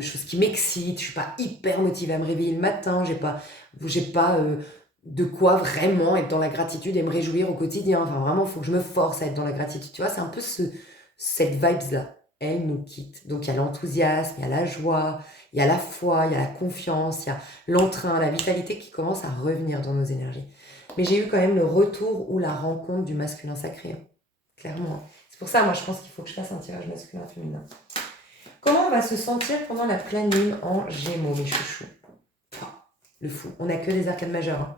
choses qui m'excitent, je suis pas hyper motivée à me réveiller le matin, j'ai pas de quoi vraiment être dans la gratitude et me réjouir au quotidien. Enfin, vraiment, il faut que je me force à être dans la gratitude. Tu vois, c'est un peu cette vibes-là, elle nous quitte. Donc il y a l'enthousiasme, il y a la joie, il y a la foi, il y a la confiance, il y a l'entrain, la vitalité qui commence à revenir dans nos énergies. Mais j'ai eu quand même le retour ou la rencontre du masculin sacré, hein, clairement. C'est pour ça, moi, je pense qu'il faut que je fasse un tirage masculin-féminin. Comment on va se sentir pendant la pleine lune en Gémeaux, mes chouchous? Le fou. On n'a que des arcanes majeures. Hein.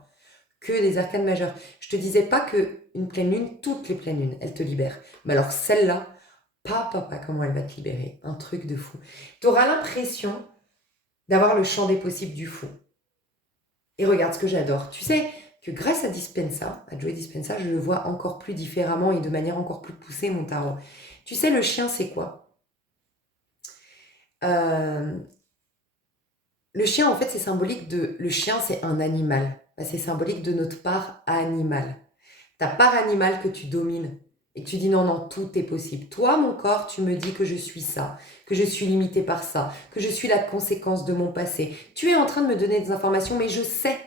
Que des arcanes majeures. Je te disais pas qu'une pleine lune, toutes les pleines lunes, elles te libèrent. Mais alors celle-là, papa, comment elle va te libérer. Un truc de fou. Tu auras l'impression d'avoir le champ des possibles du fou. Et regarde ce que j'adore. Tu sais que grâce à Dispensa, à Joe Dispensa, je le vois encore plus différemment et de manière encore plus poussée, mon tarot. Tu sais, le chien, c'est quoi? Le chien, en fait, c'est symbolique de... Le chien, c'est un animal. C'est symbolique de notre part animale. Ta part animale que tu domines et que tu dis non, non, tout est possible. Toi, mon corps, tu me dis que je suis ça, que je suis limitée par ça, que je suis la conséquence de mon passé. Tu es en train de me donner des informations, mais je sais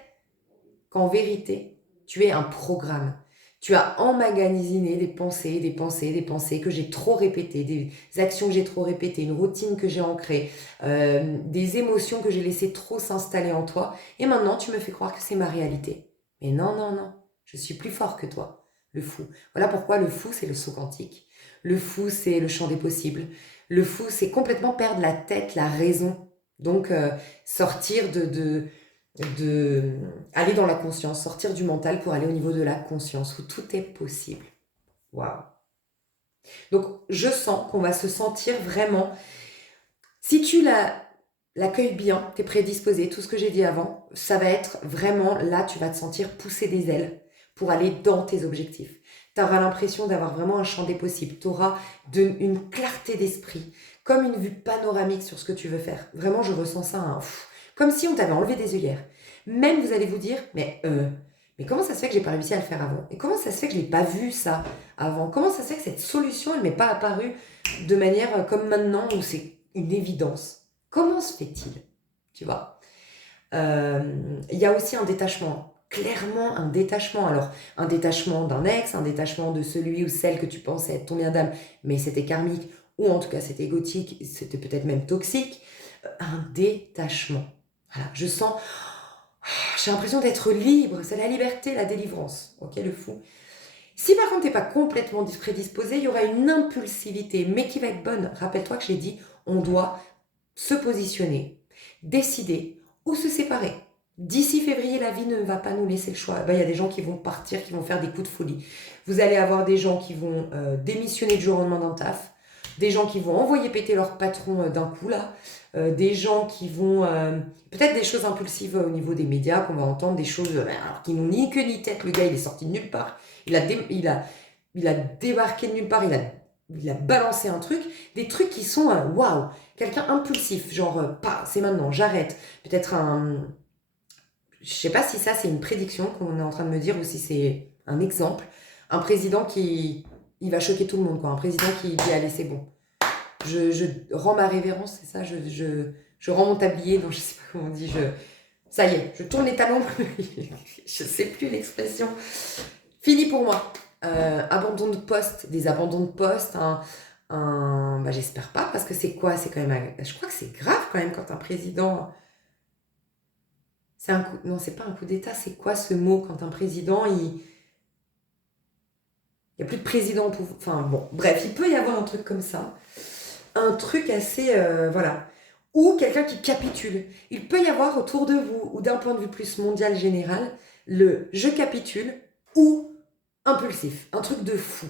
qu'en vérité, tu es un programme. Tu as emmagasiné des pensées, des pensées, des pensées que j'ai trop répétées, des actions que j'ai trop répétées, une routine que j'ai ancrée, des émotions que j'ai laissées trop s'installer en toi. Et maintenant, tu me fais croire que c'est ma réalité. Mais non, non, non. Je suis plus fort que toi, le fou. Voilà pourquoi le fou, c'est le saut quantique. Le fou, c'est le champ des possibles. Le fou, c'est complètement perdre la tête, la raison. Donc, sortir aller dans la conscience, sortir du mental pour aller au niveau de la conscience, où tout est possible. Waouh. Donc, je sens qu'on va se sentir vraiment... Si tu l'accueilles bien, tu es prédisposé, tout ce que j'ai dit avant, ça va être vraiment, là, tu vas te sentir pousser des ailes pour aller dans tes objectifs. Tu auras l'impression d'avoir vraiment un champ des possibles. Tu auras une clarté d'esprit, comme une vue panoramique sur ce que tu veux faire. Vraiment, je ressens ça, hein, comme si on t'avait enlevé des œillères. Même vous allez vous dire, mais comment ça se fait que j'ai pas réussi à le faire avant? Et comment ça se fait que je l'ai pas vu ça avant? Comment ça se fait que cette solution, elle m'est pas apparue de manière comme maintenant où c'est une évidence? Comment se fait-il? Tu vois? Il y a aussi un détachement. Clairement, un détachement. Alors, un détachement d'un ex, un détachement de celui ou celle que tu pensais être ton bien d'âme, mais c'était karmique, ou en tout cas c'était égotique, c'était peut-être même toxique. Un détachement. Voilà, je sens... J'ai l'impression d'être libre, c'est la liberté, la délivrance. Ok, le fou. Si par contre t'es pas complètement prédisposé, il y aura une impulsivité, mais qui va être bonne. Rappelle-toi que j'ai dit, on doit se positionner, décider ou se séparer. D'ici février, la vie ne va pas nous laisser le choix. Il y a des gens qui vont partir, qui vont faire des coups de folie. Vous allez avoir des gens qui vont démissionner du jour au lendemain d'un taf, des gens qui vont envoyer péter leur patron d'un coup là, des gens qui vont... peut-être des choses impulsives au niveau des médias, qu'on va entendre, des choses alors, qui n'ont ni queue ni tête. Le gars, il est sorti de nulle part. Il a débarqué de nulle part, il a balancé un truc, des trucs qui sont waouh, quelqu'un impulsif, genre pas, c'est maintenant, j'arrête. Peut-être je sais pas si ça c'est une prédiction qu'on est en train de me dire ou si c'est un exemple. Un président qui il va choquer tout le monde, quoi. Un président qui dit allez, c'est bon. Je rends ma révérence, c'est ça, je rends mon tablier, non, je sais pas comment on dit, ça y est, je tourne les talons, je sais plus l'expression. Fini pour moi. Abandon de poste, des abandons de poste, j'espère pas, parce que c'est quoi? C'est quand même, je crois que c'est grave quand même quand un président, c'est un coup, non, c'est pas un coup d'état, c'est quoi ce mot quand un président, il y a plus de président au pouvoir, enfin bon, bref, il peut y avoir un truc comme ça, un truc assez, voilà, ou quelqu'un qui capitule. Il peut y avoir autour de vous, ou d'un point de vue plus mondial général, le je capitule, ou impulsif, un truc de fou.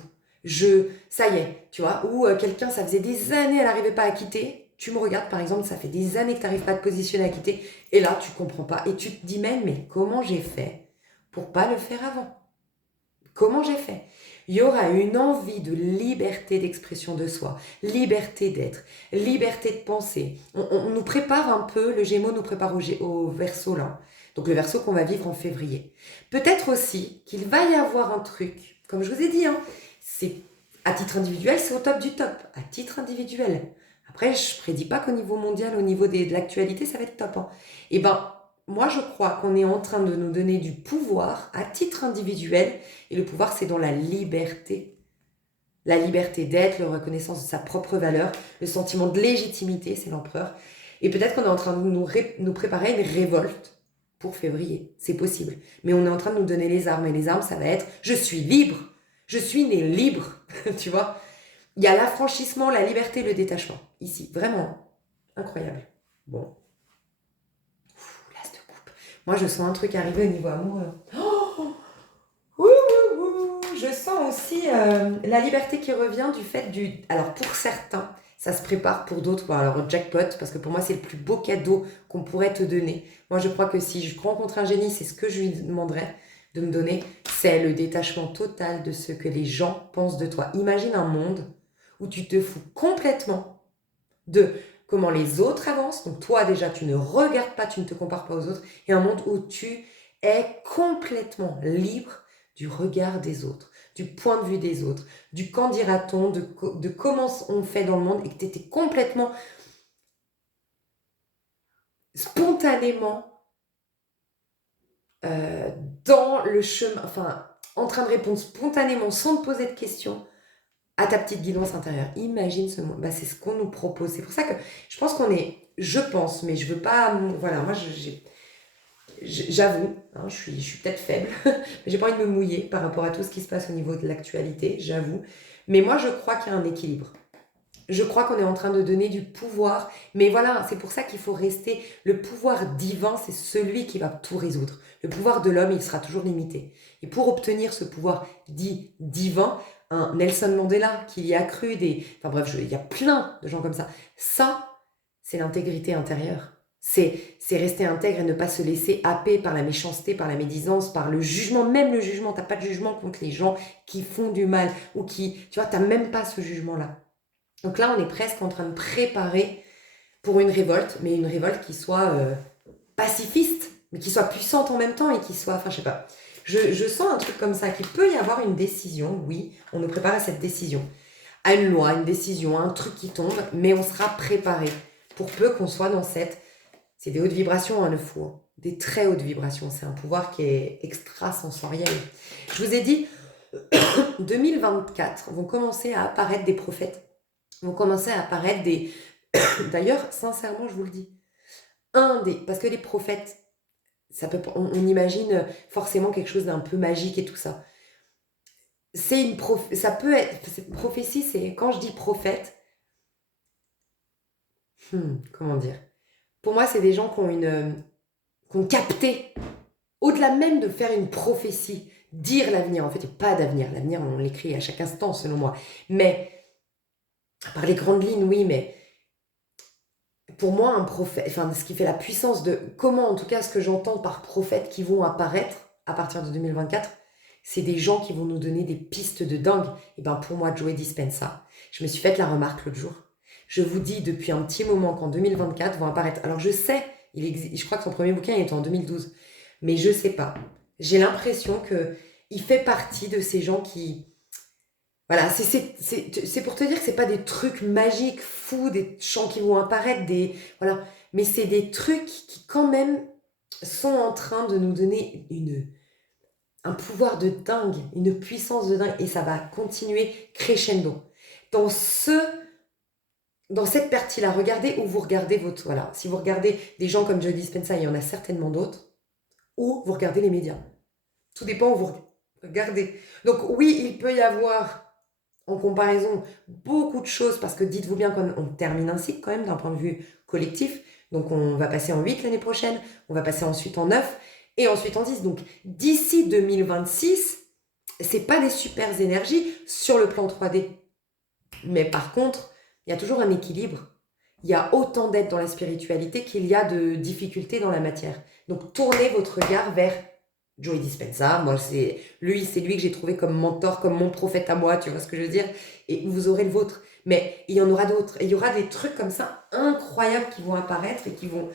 Ça y est, tu vois, ou quelqu'un, ça faisait des années, elle n'arrivait pas à quitter. Tu me regardes, par exemple, ça fait des années que tu n'arrives pas à te positionner à quitter, et là, tu comprends pas. Et tu te dis même, mais comment j'ai fait pour pas le faire avant? Comment j'ai fait? Il y aura une envie de liberté d'expression de soi, liberté d'être, liberté de penser. On nous prépare un peu, le Gémeaux nous prépare au Verseau là. Donc le Verseau qu'on va vivre en février. Peut-être aussi qu'il va y avoir un truc, comme je vous ai dit, hein, c'est à titre individuel, c'est au top du top, à titre individuel. Après, je ne prédis pas qu'au niveau mondial, au niveau de l'actualité, ça va être top. Hein. Et ben, moi, je crois qu'on est en train de nous donner du pouvoir à titre individuel. Et le pouvoir, c'est dans la liberté. La liberté d'être, la reconnaissance de sa propre valeur, le sentiment de légitimité, c'est l'empereur. Et peut-être qu'on est en train de nous préparer à une révolte pour février. C'est possible. Mais on est en train de nous donner les armes. Et les armes, ça va être « je suis libre ». Je suis né libre, tu vois. Il y a l'affranchissement, la liberté, le détachement. Ici, vraiment incroyable. Bon. L'as de coupe. Moi, je sens un truc arriver au niveau amoureux. Oh, je sens aussi la liberté qui revient du fait du... Alors, pour certains, ça se prépare, pour d'autres, bon, alors jackpot, parce que pour moi, c'est le plus beau cadeau qu'on pourrait te donner. Moi, je crois que si je rencontre un génie, c'est ce que je lui demanderais de me donner, c'est le détachement total de ce que les gens pensent de toi. Imagine un monde où tu te fous complètement de comment les autres avancent. Donc toi, déjà, tu ne regardes pas, tu ne te compares pas aux autres. Et un monde où tu es complètement libre du regard des autres, du point de vue des autres, du qu'en dira-t-on, de comment on fait dans le monde, et que tu étais complètement, spontanément dans le chemin, enfin, en train de répondre spontanément, sans te poser de questions, à ta petite guidance intérieure. Imagine ce monde. Bah, c'est ce qu'on nous propose. C'est pour ça que je pense qu'on est... Je pense, mais je veux pas... Voilà, moi, j'avoue, hein, je suis peut-être faible, mais j'ai pas envie de me mouiller par rapport à tout ce qui se passe au niveau de l'actualité, j'avoue. Mais moi, je crois qu'il y a un équilibre. Je crois qu'on est en train de donner du pouvoir. Mais voilà, c'est pour ça qu'il faut rester... Le pouvoir divin, c'est celui qui va tout résoudre. Le pouvoir de l'homme, il sera toujours limité. Et pour obtenir ce pouvoir dit divin, un Nelson Mandela qui y a cru, enfin bref, il y a plein de gens comme ça. Ça, c'est l'intégrité intérieure. C'est rester intègre et ne pas se laisser happer par la méchanceté, par la médisance, par le jugement. Même le jugement, t'as pas de jugement contre les gens qui font du mal ou qui... Tu vois, t'as même pas ce jugement-là. Donc là, on est presque en train de préparer pour une révolte, mais une révolte qui soit pacifiste, mais qui soit puissante en même temps et qui soit... Enfin, je sais pas. Je sens un truc comme ça, qu'il peut y avoir une décision, oui, on nous prépare à cette décision, à une loi, une décision, à un truc qui tombe, mais on sera préparé pour peu qu'on soit dans cette... C'est des hautes vibrations, hein, le fou, hein. Des très hautes vibrations. C'est un pouvoir qui est extrasensoriel. Je vous ai dit, 2024 vont commencer à apparaître des prophètes, vont commencer à apparaître des... D'ailleurs, sincèrement, je vous le dis, parce que les prophètes, on imagine forcément quelque chose d'un peu magique et tout ça. Ça peut être... Prophétie, c'est... Quand je dis prophète, comment dire? Pour moi, c'est des gens qui ont capté, au-delà même de faire une prophétie, dire l'avenir. En fait, il n'y a pas d'avenir. L'avenir, on l'écrit à chaque instant, selon moi. Mais, par les grandes lignes, oui, mais pour moi, un prophète, enfin, ce qui fait la puissance de comment, en tout cas, ce que j'entends par prophètes qui vont apparaître à partir de 2024, c'est des gens qui vont nous donner des pistes de dingue. Et ben, pour moi, Joe Dispenza, je me suis fait la remarque l'autre jour. Je vous dis depuis un petit moment qu'en 2024 vont apparaître. Alors, je sais, je crois que son premier bouquin il était en 2012, mais je sais pas. J'ai l'impression qu'il fait partie de ces gens qui... Voilà, c'est pour te dire que c'est pas des trucs magiques, fous, des chants qui vont apparaître, voilà, mais c'est des trucs qui quand même sont en train de nous donner un pouvoir de dingue, une puissance de dingue, et ça va continuer crescendo. Dans cette partie-là, regardez où vous regardez votre... Voilà, si vous regardez des gens comme Joe Dispenza, il y en a certainement d'autres, ou vous regardez les médias. Tout dépend où vous regardez. Donc oui, il peut y avoir... en comparaison, beaucoup de choses, parce que dites-vous bien qu'on termine un cycle quand même d'un point de vue collectif, donc on va passer en 8 l'année prochaine, on va passer ensuite en 9, et ensuite en 10. Donc d'ici 2026, c'est pas des super énergies sur le plan 3D. Mais par contre, il y a toujours un équilibre. Il y a autant d'être dans la spiritualité qu'il y a de difficultés dans la matière. Donc tournez votre regard vers Joe Dispenza. Moi, c'est lui que j'ai trouvé comme mentor, comme mon prophète à moi, tu vois ce que je veux dire? Et vous aurez le vôtre. Mais il y en aura d'autres. Et il y aura des trucs comme ça incroyables qui vont apparaître et qui vont...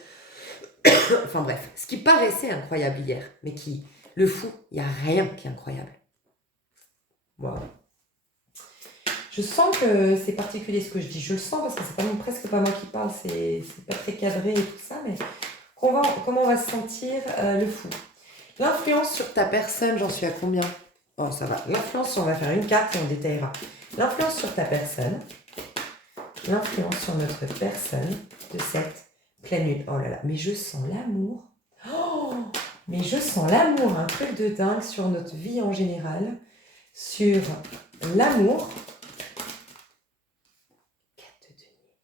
Enfin bref, ce qui paraissait incroyable hier, mais le fou, il n'y a rien qui est incroyable. Voilà. Je sens que c'est particulier ce que je dis. Je le sens parce que c'est presque pas moi qui parle, c'est pas très cadré et tout ça, mais comment on va se sentir le fou. L'influence sur ta personne, j'en suis à combien? Oh, ça va. L'influence, on va faire une carte et on détaillera. L'influence sur ta personne, l'influence sur notre personne de cette pleine lune. Oh là là, mais je sens l'amour. Oh, mais je sens l'amour, un truc de dingue sur notre vie en général, sur l'amour. 4 de denier.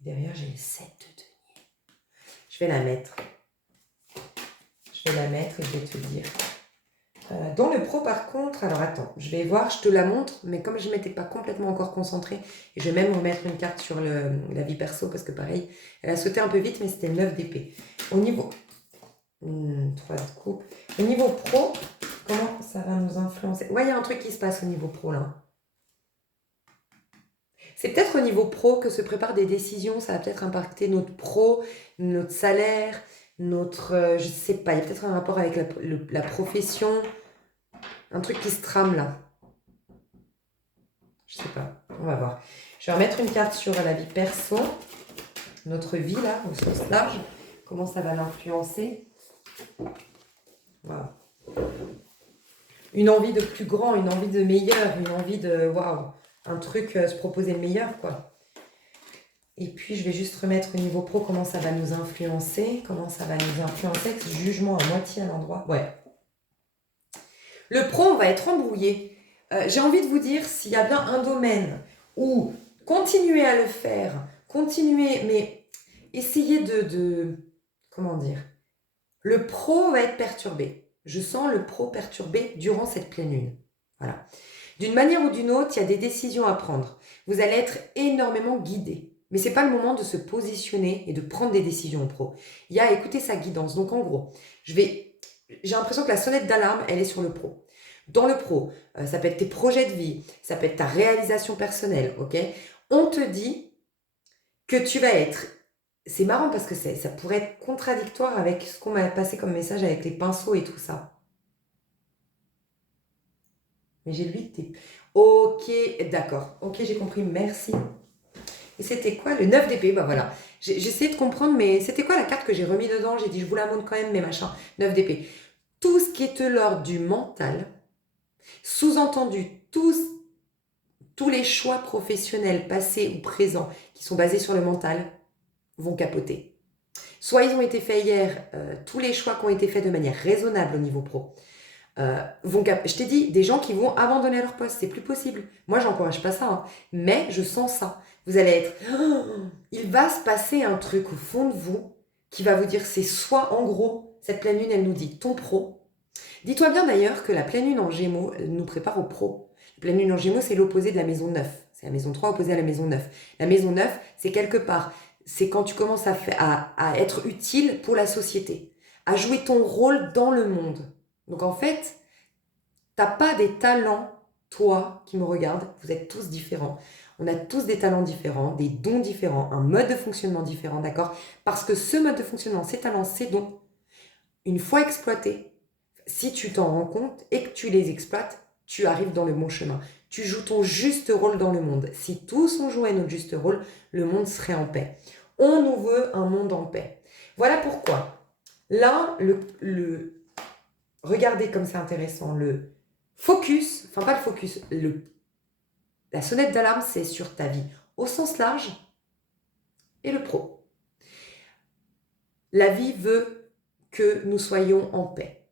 Et derrière, j'ai le 7 de denier. Je vais la mettre. Je vais la mettre et je vais te dire. Dans le pro, par contre, alors attends, je vais voir, je te la montre, mais comme je ne m'étais pas complètement encore concentrée, et je vais même remettre une carte sur la vie perso, parce que pareil, elle a sauté un peu vite, mais c'était 9 d'épée. Au niveau... 3 de coupe. Au niveau pro, comment ça va nous influencer? Ouais, il y a un truc qui se passe au niveau pro, là. C'est peut-être au niveau pro que se préparent des décisions, ça va peut-être impacter notre pro, notre salaire, notre... je sais pas, il y a peut-être un rapport avec la profession, un truc qui se trame là. Je sais pas, on va voir. Je vais remettre une carte sur la vie perso, notre vie là, au sens large, comment ça va l'influencer. Voilà. Une envie de plus grand, une envie de meilleur, une envie de... Waouh, un truc, se proposer le meilleur quoi. Et puis, je vais juste remettre au niveau pro comment ça va nous influencer. Comment ça va nous influencer. Ce jugement à moitié à l'endroit. Ouais. Le pro, on va être embrouillé. J'ai envie de vous dire, s'il y a bien un domaine où continuer à le faire, continuer, mais essayez comment dire. Le pro va être perturbé. Je sens le pro perturbé durant cette pleine lune. Voilà. D'une manière ou d'une autre, il y a des décisions à prendre. Vous allez être énormément guidé. Mais ce n'est pas le moment de se positionner et de prendre des décisions en pro. Il y a à écouter sa guidance. Donc en gros, j'ai l'impression que la sonnette d'alarme, elle est sur le pro. Dans le pro, ça peut être tes projets de vie, ça peut être ta réalisation personnelle, ok? On te dit que tu vas être... C'est marrant parce que ça pourrait être contradictoire avec ce qu'on m'a passé comme message avec les pinceaux et tout ça. Mais j'ai lu tes... Ok, d'accord. Ok, j'ai compris, merci. Et c'était quoi le 9 d'épée? Bah voilà. J'ai essayé de comprendre, mais c'était quoi la carte que j'ai remis dedans? J'ai dit, je vous la montre quand même, mais machin. 9 d'épée. Tout ce qui est de l'ordre du mental, sous-entendu, tous les choix professionnels passés ou présents qui sont basés sur le mental vont capoter. Soit ils ont été faits hier, tous les choix qui ont été faits de manière raisonnable au niveau pro, je t'ai dit, des gens qui vont abandonner leur poste, c'est plus possible. Moi, j'encourage pas ça, hein, mais je sens ça. Vous allez être... il va se passer un truc au fond de vous qui va vous dire, c'est soit, en gros, cette pleine lune, elle nous dit ton pro. Dis-toi bien d'ailleurs que la pleine lune en Gémeaux nous prépare au pro. La pleine lune en Gémeaux, c'est l'opposé de la maison 9. C'est la maison 3 opposée à la maison 9. La maison 9, c'est quelque part, c'est quand tu commences à être utile pour la société, à jouer ton rôle dans le monde. Donc en fait, t'as pas des talents, toi qui me regardes, vous êtes tous différents. On a tous des talents différents, des dons différents, un mode de fonctionnement différent, d'accord? Parce que ce mode de fonctionnement, ces talents, ces dons, une fois exploités, si tu t'en rends compte et que tu les exploites, tu arrives dans le bon chemin. Tu joues ton juste rôle dans le monde. Si tous on jouait notre juste rôle, le monde serait en paix. On nous veut un monde en paix. Voilà pourquoi. Là, regardez comme c'est intéressant, le focus, enfin pas le focus, la sonnette d'alarme, c'est sur ta vie au sens large et le pro. La vie veut que nous soyons en paix.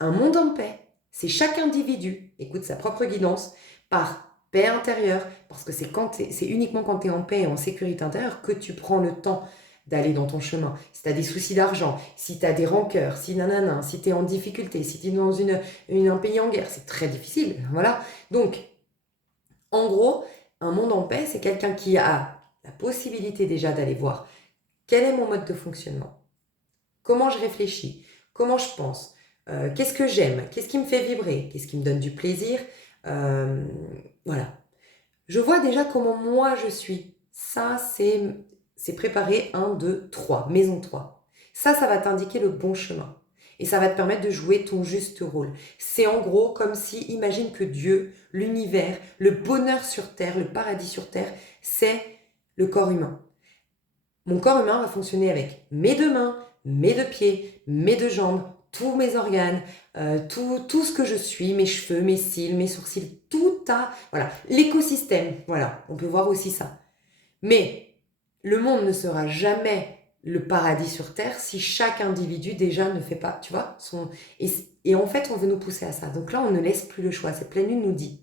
Un monde en paix, c'est chaque individu écoute sa propre guidance par paix intérieure, parce que c'est uniquement quand tu es en paix et en sécurité intérieure que tu prends le temps d'aller dans ton chemin. Si tu as des soucis d'argent, si tu as des rancœurs, si nanana, si tu es en difficulté, si tu es dans un pays en guerre, c'est très difficile. Voilà. Donc, en gros, un monde en paix, c'est quelqu'un qui a la possibilité déjà d'aller voir quel est mon mode de fonctionnement, comment je réfléchis, comment je pense, qu'est-ce que j'aime, qu'est-ce qui me fait vibrer, qu'est-ce qui me donne du plaisir. Voilà. Je vois déjà comment moi je suis. Ça, c'est préparé 1, 2, 3, maison 3. Ça va t'indiquer le bon chemin. Et ça va te permettre de jouer ton juste rôle. C'est en gros comme si, imagine que Dieu, l'univers, le bonheur sur Terre, le paradis sur Terre, c'est le corps humain. Mon corps humain va fonctionner avec mes deux mains, mes deux pieds, mes deux jambes, tous mes organes, tout ce que je suis, mes cheveux, mes cils, mes sourcils, voilà, l'écosystème, voilà, on peut voir aussi ça. Mais le monde ne sera jamais le paradis sur Terre si chaque individu déjà ne fait pas, tu vois, et en fait, on veut nous pousser à ça. Donc là, on ne laisse plus le choix. Cette pleine lune nous dit,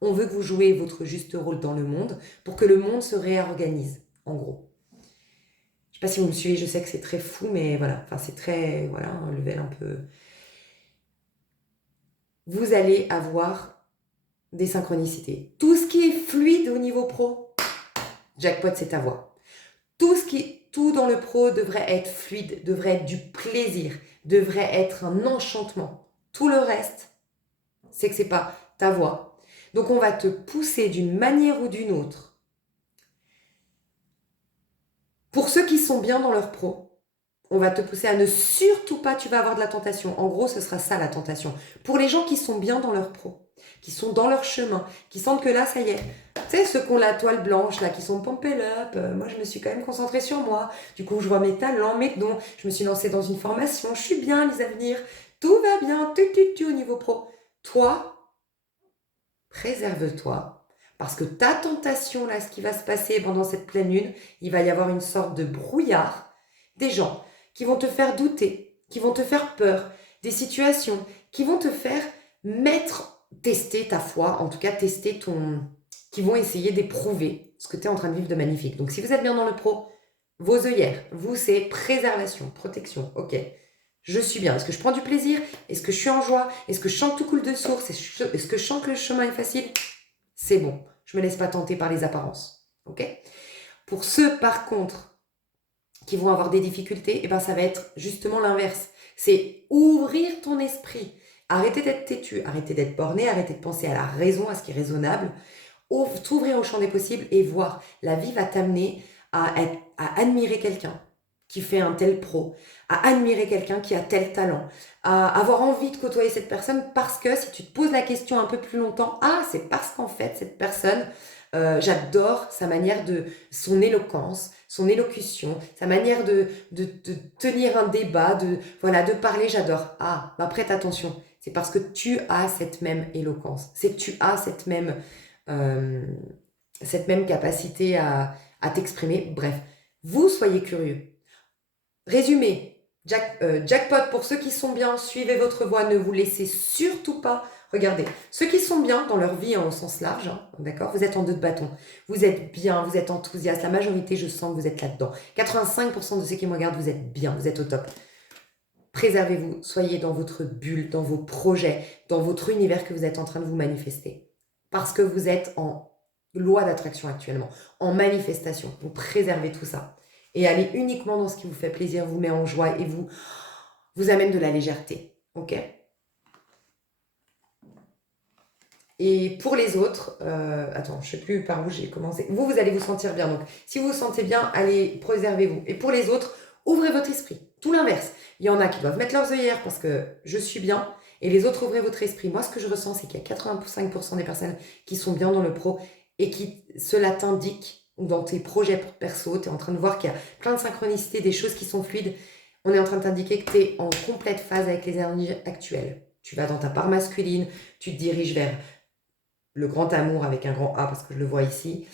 on veut que vous jouiez votre juste rôle dans le monde pour que le monde se réorganise, en gros. Je sais pas si vous me suivez, je sais que c'est très fou, mais voilà, enfin c'est très, voilà, un level un peu... Vous allez avoir des synchronicités. Tout ce qui est fluide au niveau pro, jackpot, c'est ta voix. Tout dans le pro devrait être fluide, devrait être du plaisir, devrait être un enchantement. Tout le reste, c'est que c'est pas ta voix. Donc on va te pousser d'une manière ou d'une autre. Pour ceux qui sont bien dans leur pro, on va te pousser à ne surtout pas, tu vas avoir de la tentation. En gros, ce sera ça la tentation. Pour les gens qui sont bien dans leur pro, qui sont dans leur chemin, qui sentent que là, ça y est. Tu sais, ceux qui ont la toile blanche, là, qui sont pumped up, moi, je me suis quand même concentrée sur moi. Du coup, je vois mes talents, mes dons. Je me suis lancée dans une formation. Je suis bien, les avenirs. Tout va bien, tu au niveau pro. Toi, préserve-toi. Parce que ta tentation, là, ce qui va se passer pendant cette pleine lune, il va y avoir une sorte de brouillard. Des gens qui vont te faire douter, qui vont te faire peur, des situations qui vont te faire tester ta foi, en tout cas qui vont essayer d'éprouver ce que tu es en train de vivre de magnifique. Donc si vous êtes bien dans le pro, vos œillères, vous c'est préservation, protection, ok. Je suis bien. Est-ce que je prends du plaisir? Est-ce que je suis en joie? Est-ce que je sens que tout coule de source? Est-ce que je sens que le chemin est facile? C'est bon. Je me laisse pas tenter par les apparences, ok. Pour ceux par contre qui vont avoir des difficultés, et ben ça va être justement l'inverse. C'est ouvrir ton esprit. Arrêter d'être têtu, arrêter d'être borné, arrêter de penser à la raison, à ce qui est raisonnable. T'ouvrir au champ des possibles et voir. La vie va t'amener à admirer quelqu'un qui fait un tel pro, à admirer quelqu'un qui a tel talent, à avoir envie de côtoyer cette personne parce que si tu te poses la question un peu plus longtemps, c'est parce qu'en fait cette personne, j'adore sa manière son éloquence, son élocution, sa manière de tenir un débat, de parler, j'adore. Prête attention, c'est parce que tu as cette même éloquence, c'est que tu as euh, cette même capacité à t'exprimer. Bref, vous soyez curieux. Résumé, jackpot pour ceux qui sont bien, suivez votre voie, ne vous laissez surtout pas. Regardez, ceux qui sont bien dans leur vie au sens large, d'accord, vous êtes en 2 de bâton, vous êtes bien, vous êtes enthousiaste, la majorité, je sens que vous êtes là-dedans. 85% de ceux qui me regardent, vous êtes bien, vous êtes au top. Préservez-vous, soyez dans votre bulle, dans vos projets, dans votre univers que vous êtes en train de vous manifester. Parce que vous êtes en loi d'attraction actuellement, en manifestation. Vous préservez tout ça. Et allez uniquement dans ce qui vous fait plaisir, vous met en joie et vous amène de la légèreté. Ok? Et pour les autres, attends, je ne sais plus par où j'ai commencé. Vous allez vous sentir bien. Donc, si vous vous sentez bien, allez, préservez-vous. Et pour les autres, ouvrez votre esprit. Tout l'inverse. Il y en a qui doivent mettre leurs œillères parce que je suis bien. Et les autres, ouvrez votre esprit. Moi, ce que je ressens, c'est qu'il y a 85% des personnes qui sont bien dans le pro et qui, cela t'indique, ou dans tes projets perso, tu es en train de voir qu'il y a plein de synchronicités, des choses qui sont fluides. On est en train de t'indiquer que tu es en complète phase avec les énergies actuelles. Tu vas dans ta part masculine, tu te diriges vers le grand amour avec un grand A parce que je le vois ici,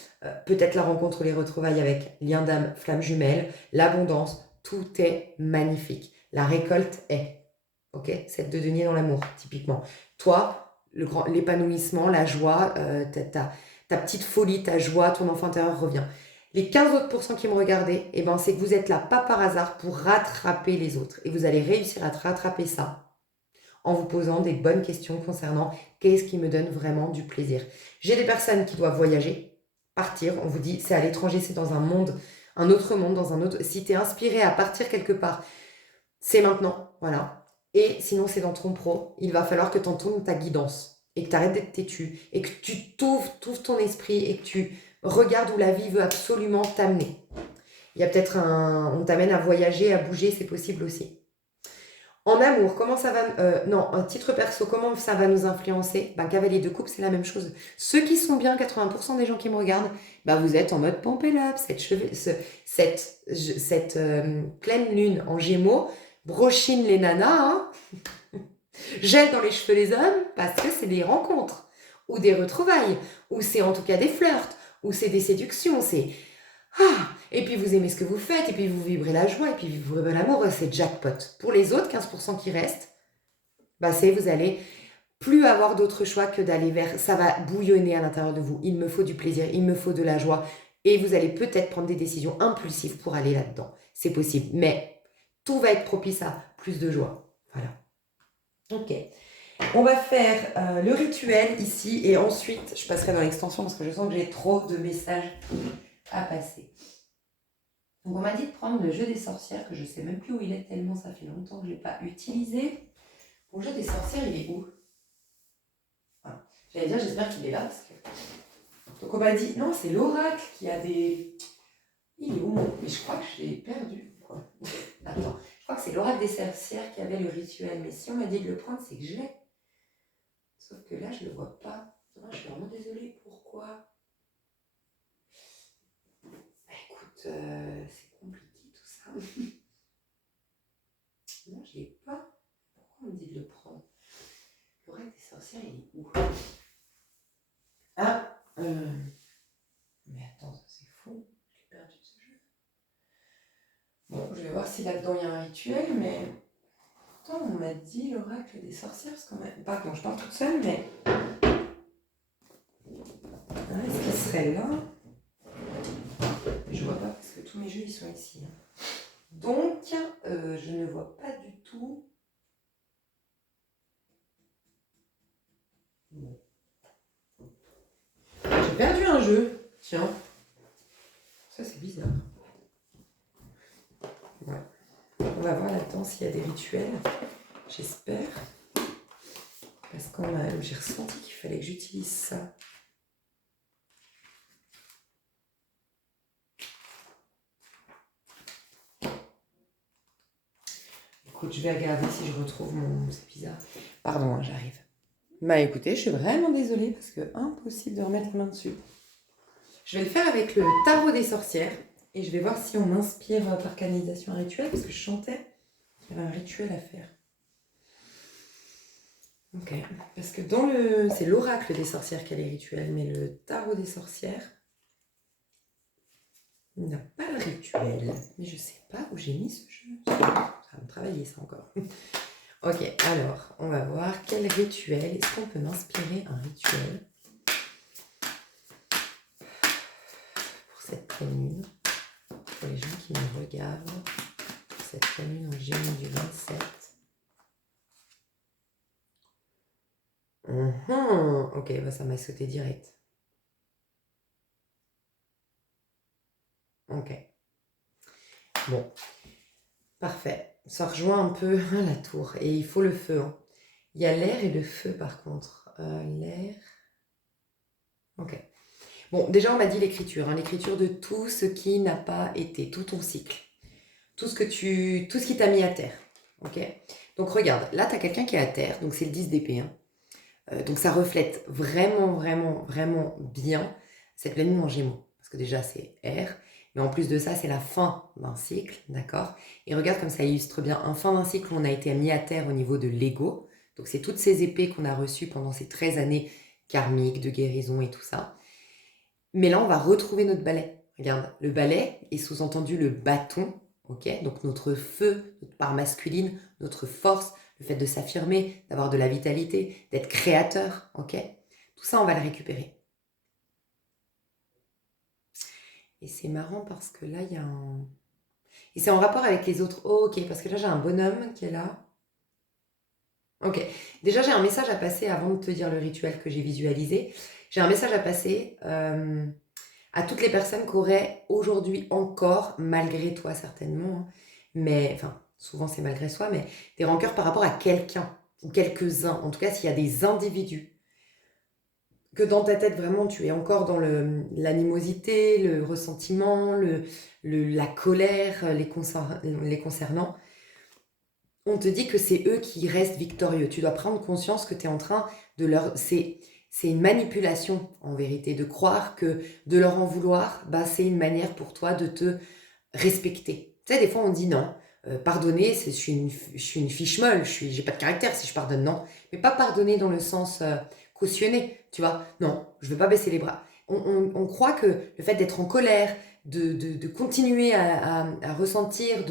peut-être la rencontre ou les retrouvailles avec lien d'âme, flamme jumelle, l'abondance, tout est magnifique. La récolte est, ok, 7 de denier dans l'amour, typiquement. Toi, l'épanouissement, la joie, ta petite folie, ta joie, ton enfant intérieur revient. Les 15 autres pourcents qui me regardaient, c'est que vous êtes là, pas par hasard, pour rattraper les autres. Et vous allez réussir à rattraper ça en vous posant des bonnes questions concernant qu'est-ce qui me donne vraiment du plaisir. J'ai des personnes qui doivent voyager, partir. On vous dit, c'est à l'étranger, c'est dans un autre monde, dans un autre... Si tu es inspiré à partir quelque part, c'est maintenant, voilà. Et sinon, c'est dans ton pro. Il va falloir que tu entournes ta guidance et que tu arrêtes d'être têtu et que tu t'ouvres ton esprit et que tu regardes où la vie veut absolument t'amener. Il y a peut-être on t'amène à voyager, à bouger, c'est possible aussi. En amour, comment ça va... non, un titre perso, comment ça va nous influencer? Cavalier de coupe, c'est la même chose. Ceux qui sont bien, 80% des gens qui me regardent, vous êtes en mode pumped up, cette pleine lune en gémeaux brochine les nanas, hein, gel dans les cheveux les hommes, parce que c'est des rencontres, ou des retrouvailles, ou c'est en tout cas des flirts, ou c'est des séductions, c'est... Ah, et puis vous aimez ce que vous faites, et puis vous vibrez la joie, et puis vous vibrez l'amour, c'est jackpot. Pour les autres 15% qui restent, bah c'est vous allez plus avoir d'autre choix que d'aller vers... Ça va bouillonner à l'intérieur de vous. Il me faut du plaisir, il me faut de la joie. Et vous allez peut-être prendre des décisions impulsives pour aller là-dedans. C'est possible. Mais tout va être propice à plus de joie. Voilà. Ok. On va faire le rituel ici. Et ensuite, je passerai dans l'extension parce que je sens que j'ai trop de messages à passer. Donc on m'a dit de prendre le jeu des sorcières, que je ne sais même plus où il est tellement ça fait longtemps que je ne l'ai pas utilisé. Mon jeu des sorcières, il est où? J'allais dire, j'espère qu'il est là parce que... Donc on m'a dit, non, c'est l'oracle qui a des... Il est où mon... Mais je crois que je l'ai perdu. Quoi. Attends, je crois que c'est l'oracle des sorcières qui avait le rituel. Mais si on m'a dit de le prendre, c'est que je l'ai. Sauf que là, je ne le vois pas. Non, je suis vraiment désolée. Pourquoi? Bah, écoute, c'est compliqué tout ça. Non, je ne l'ai pas. Pourquoi on me dit de le prendre? L'oracle des sorcières, il est où? Ah, mais attends, ça c'est fou, j'ai perdu ce jeu. Bon, je vais voir si là-dedans il y a un rituel, mais pourtant on m'a dit l'oracle des sorcières, parce qu'on m'a... Pas quand je parle toute seule, mais... Ah, est-ce qu'il serait là? Je vois pas, parce que tous mes jeux ils sont ici. Hein. Donc, je ne vois pas du tout... Bon. J'ai perdu un jeu, tiens. Ça c'est bizarre. Ouais. On va voir là-dedans s'il y a des rituels. J'espère. Parce que j'ai ressenti qu'il fallait que j'utilise ça. Écoute, je vais regarder si je retrouve mon... C'est bizarre. Pardon, hein, j'arrive. Bah écoutez, je suis vraiment désolée parce que impossible de remettre la main dessus. Je vais le faire avec le tarot des sorcières et je vais voir si on m'inspire par canalisation un rituel parce que je chantais qu'il y avait un rituel à faire. Ok, parce que dans le... C'est l'oracle des sorcières qui a les rituels, mais le tarot des sorcières n'a pas le rituel. Mais je sais pas où j'ai mis ce jeu. Ça va me travailler ça encore. Ok, alors, on va voir quel rituel. Est-ce qu'on peut m'inspirer un rituel pour cette pleine lune? Pour les gens qui me regardent, pour cette pleine lune en Gémeaux du 27. Ok, bah ça m'a sauté direct. Ok. Bon, parfait. Ça rejoint un peu la tour. Et il faut le feu. Hein. Il y a l'air et le feu par contre. L'air... Ok. Bon, déjà on m'a dit l'écriture. Hein, l'écriture de tout ce qui n'a pas été, tout ton cycle. Tout ce qui t'a mis à terre. Ok. Donc regarde, là tu as quelqu'un qui est à terre. Donc c'est le 10 d'épée. Hein. Donc ça reflète vraiment, vraiment, vraiment bien cette pleine lune en Gémeaux. Parce que déjà c'est air. Mais en plus de ça, c'est la fin d'un cycle, d'accord? Et regarde comme ça illustre bien un fin d'un cycle où on a été mis à terre au niveau de l'ego. Donc c'est toutes ces épées qu'on a reçues pendant ces 13 années karmiques, de guérison et tout ça. Mais là, on va retrouver notre balai. Regarde, le balai est sous-entendu le bâton, ok? Donc notre feu, notre part masculine, notre force, le fait de s'affirmer, d'avoir de la vitalité, d'être créateur, ok? Tout ça, on va le récupérer. Et c'est marrant parce que là, il y a un... Et c'est en rapport avec les autres. Oh, ok, parce que là, j'ai un bonhomme qui est là. Ok. Déjà, j'ai un message à passer avant de te dire le rituel que j'ai visualisé. J'ai un message à passer à toutes les personnes qui auraient aujourd'hui encore, malgré toi certainement, hein, mais, enfin, souvent c'est malgré soi, mais des rancœurs par rapport à quelqu'un, ou quelques-uns. En tout cas, s'il y a des individus que dans ta tête, vraiment, tu es encore dans l'animosité, le ressentiment, la colère les concernant, on te dit que c'est eux qui restent victorieux. Tu dois prendre conscience que tu es en train de leur... C'est une manipulation, en vérité, de croire que de leur en vouloir, bah, c'est une manière pour toi de te respecter. Tu sais, des fois, on dit non. Pardonner, je suis une fiche molle, j'ai pas de caractère si je pardonne, non. Mais pas pardonner dans le sens cautionner, tu vois. Non, je veux pas baisser les bras. On croit que le fait d'être en colère, de continuer à ressentir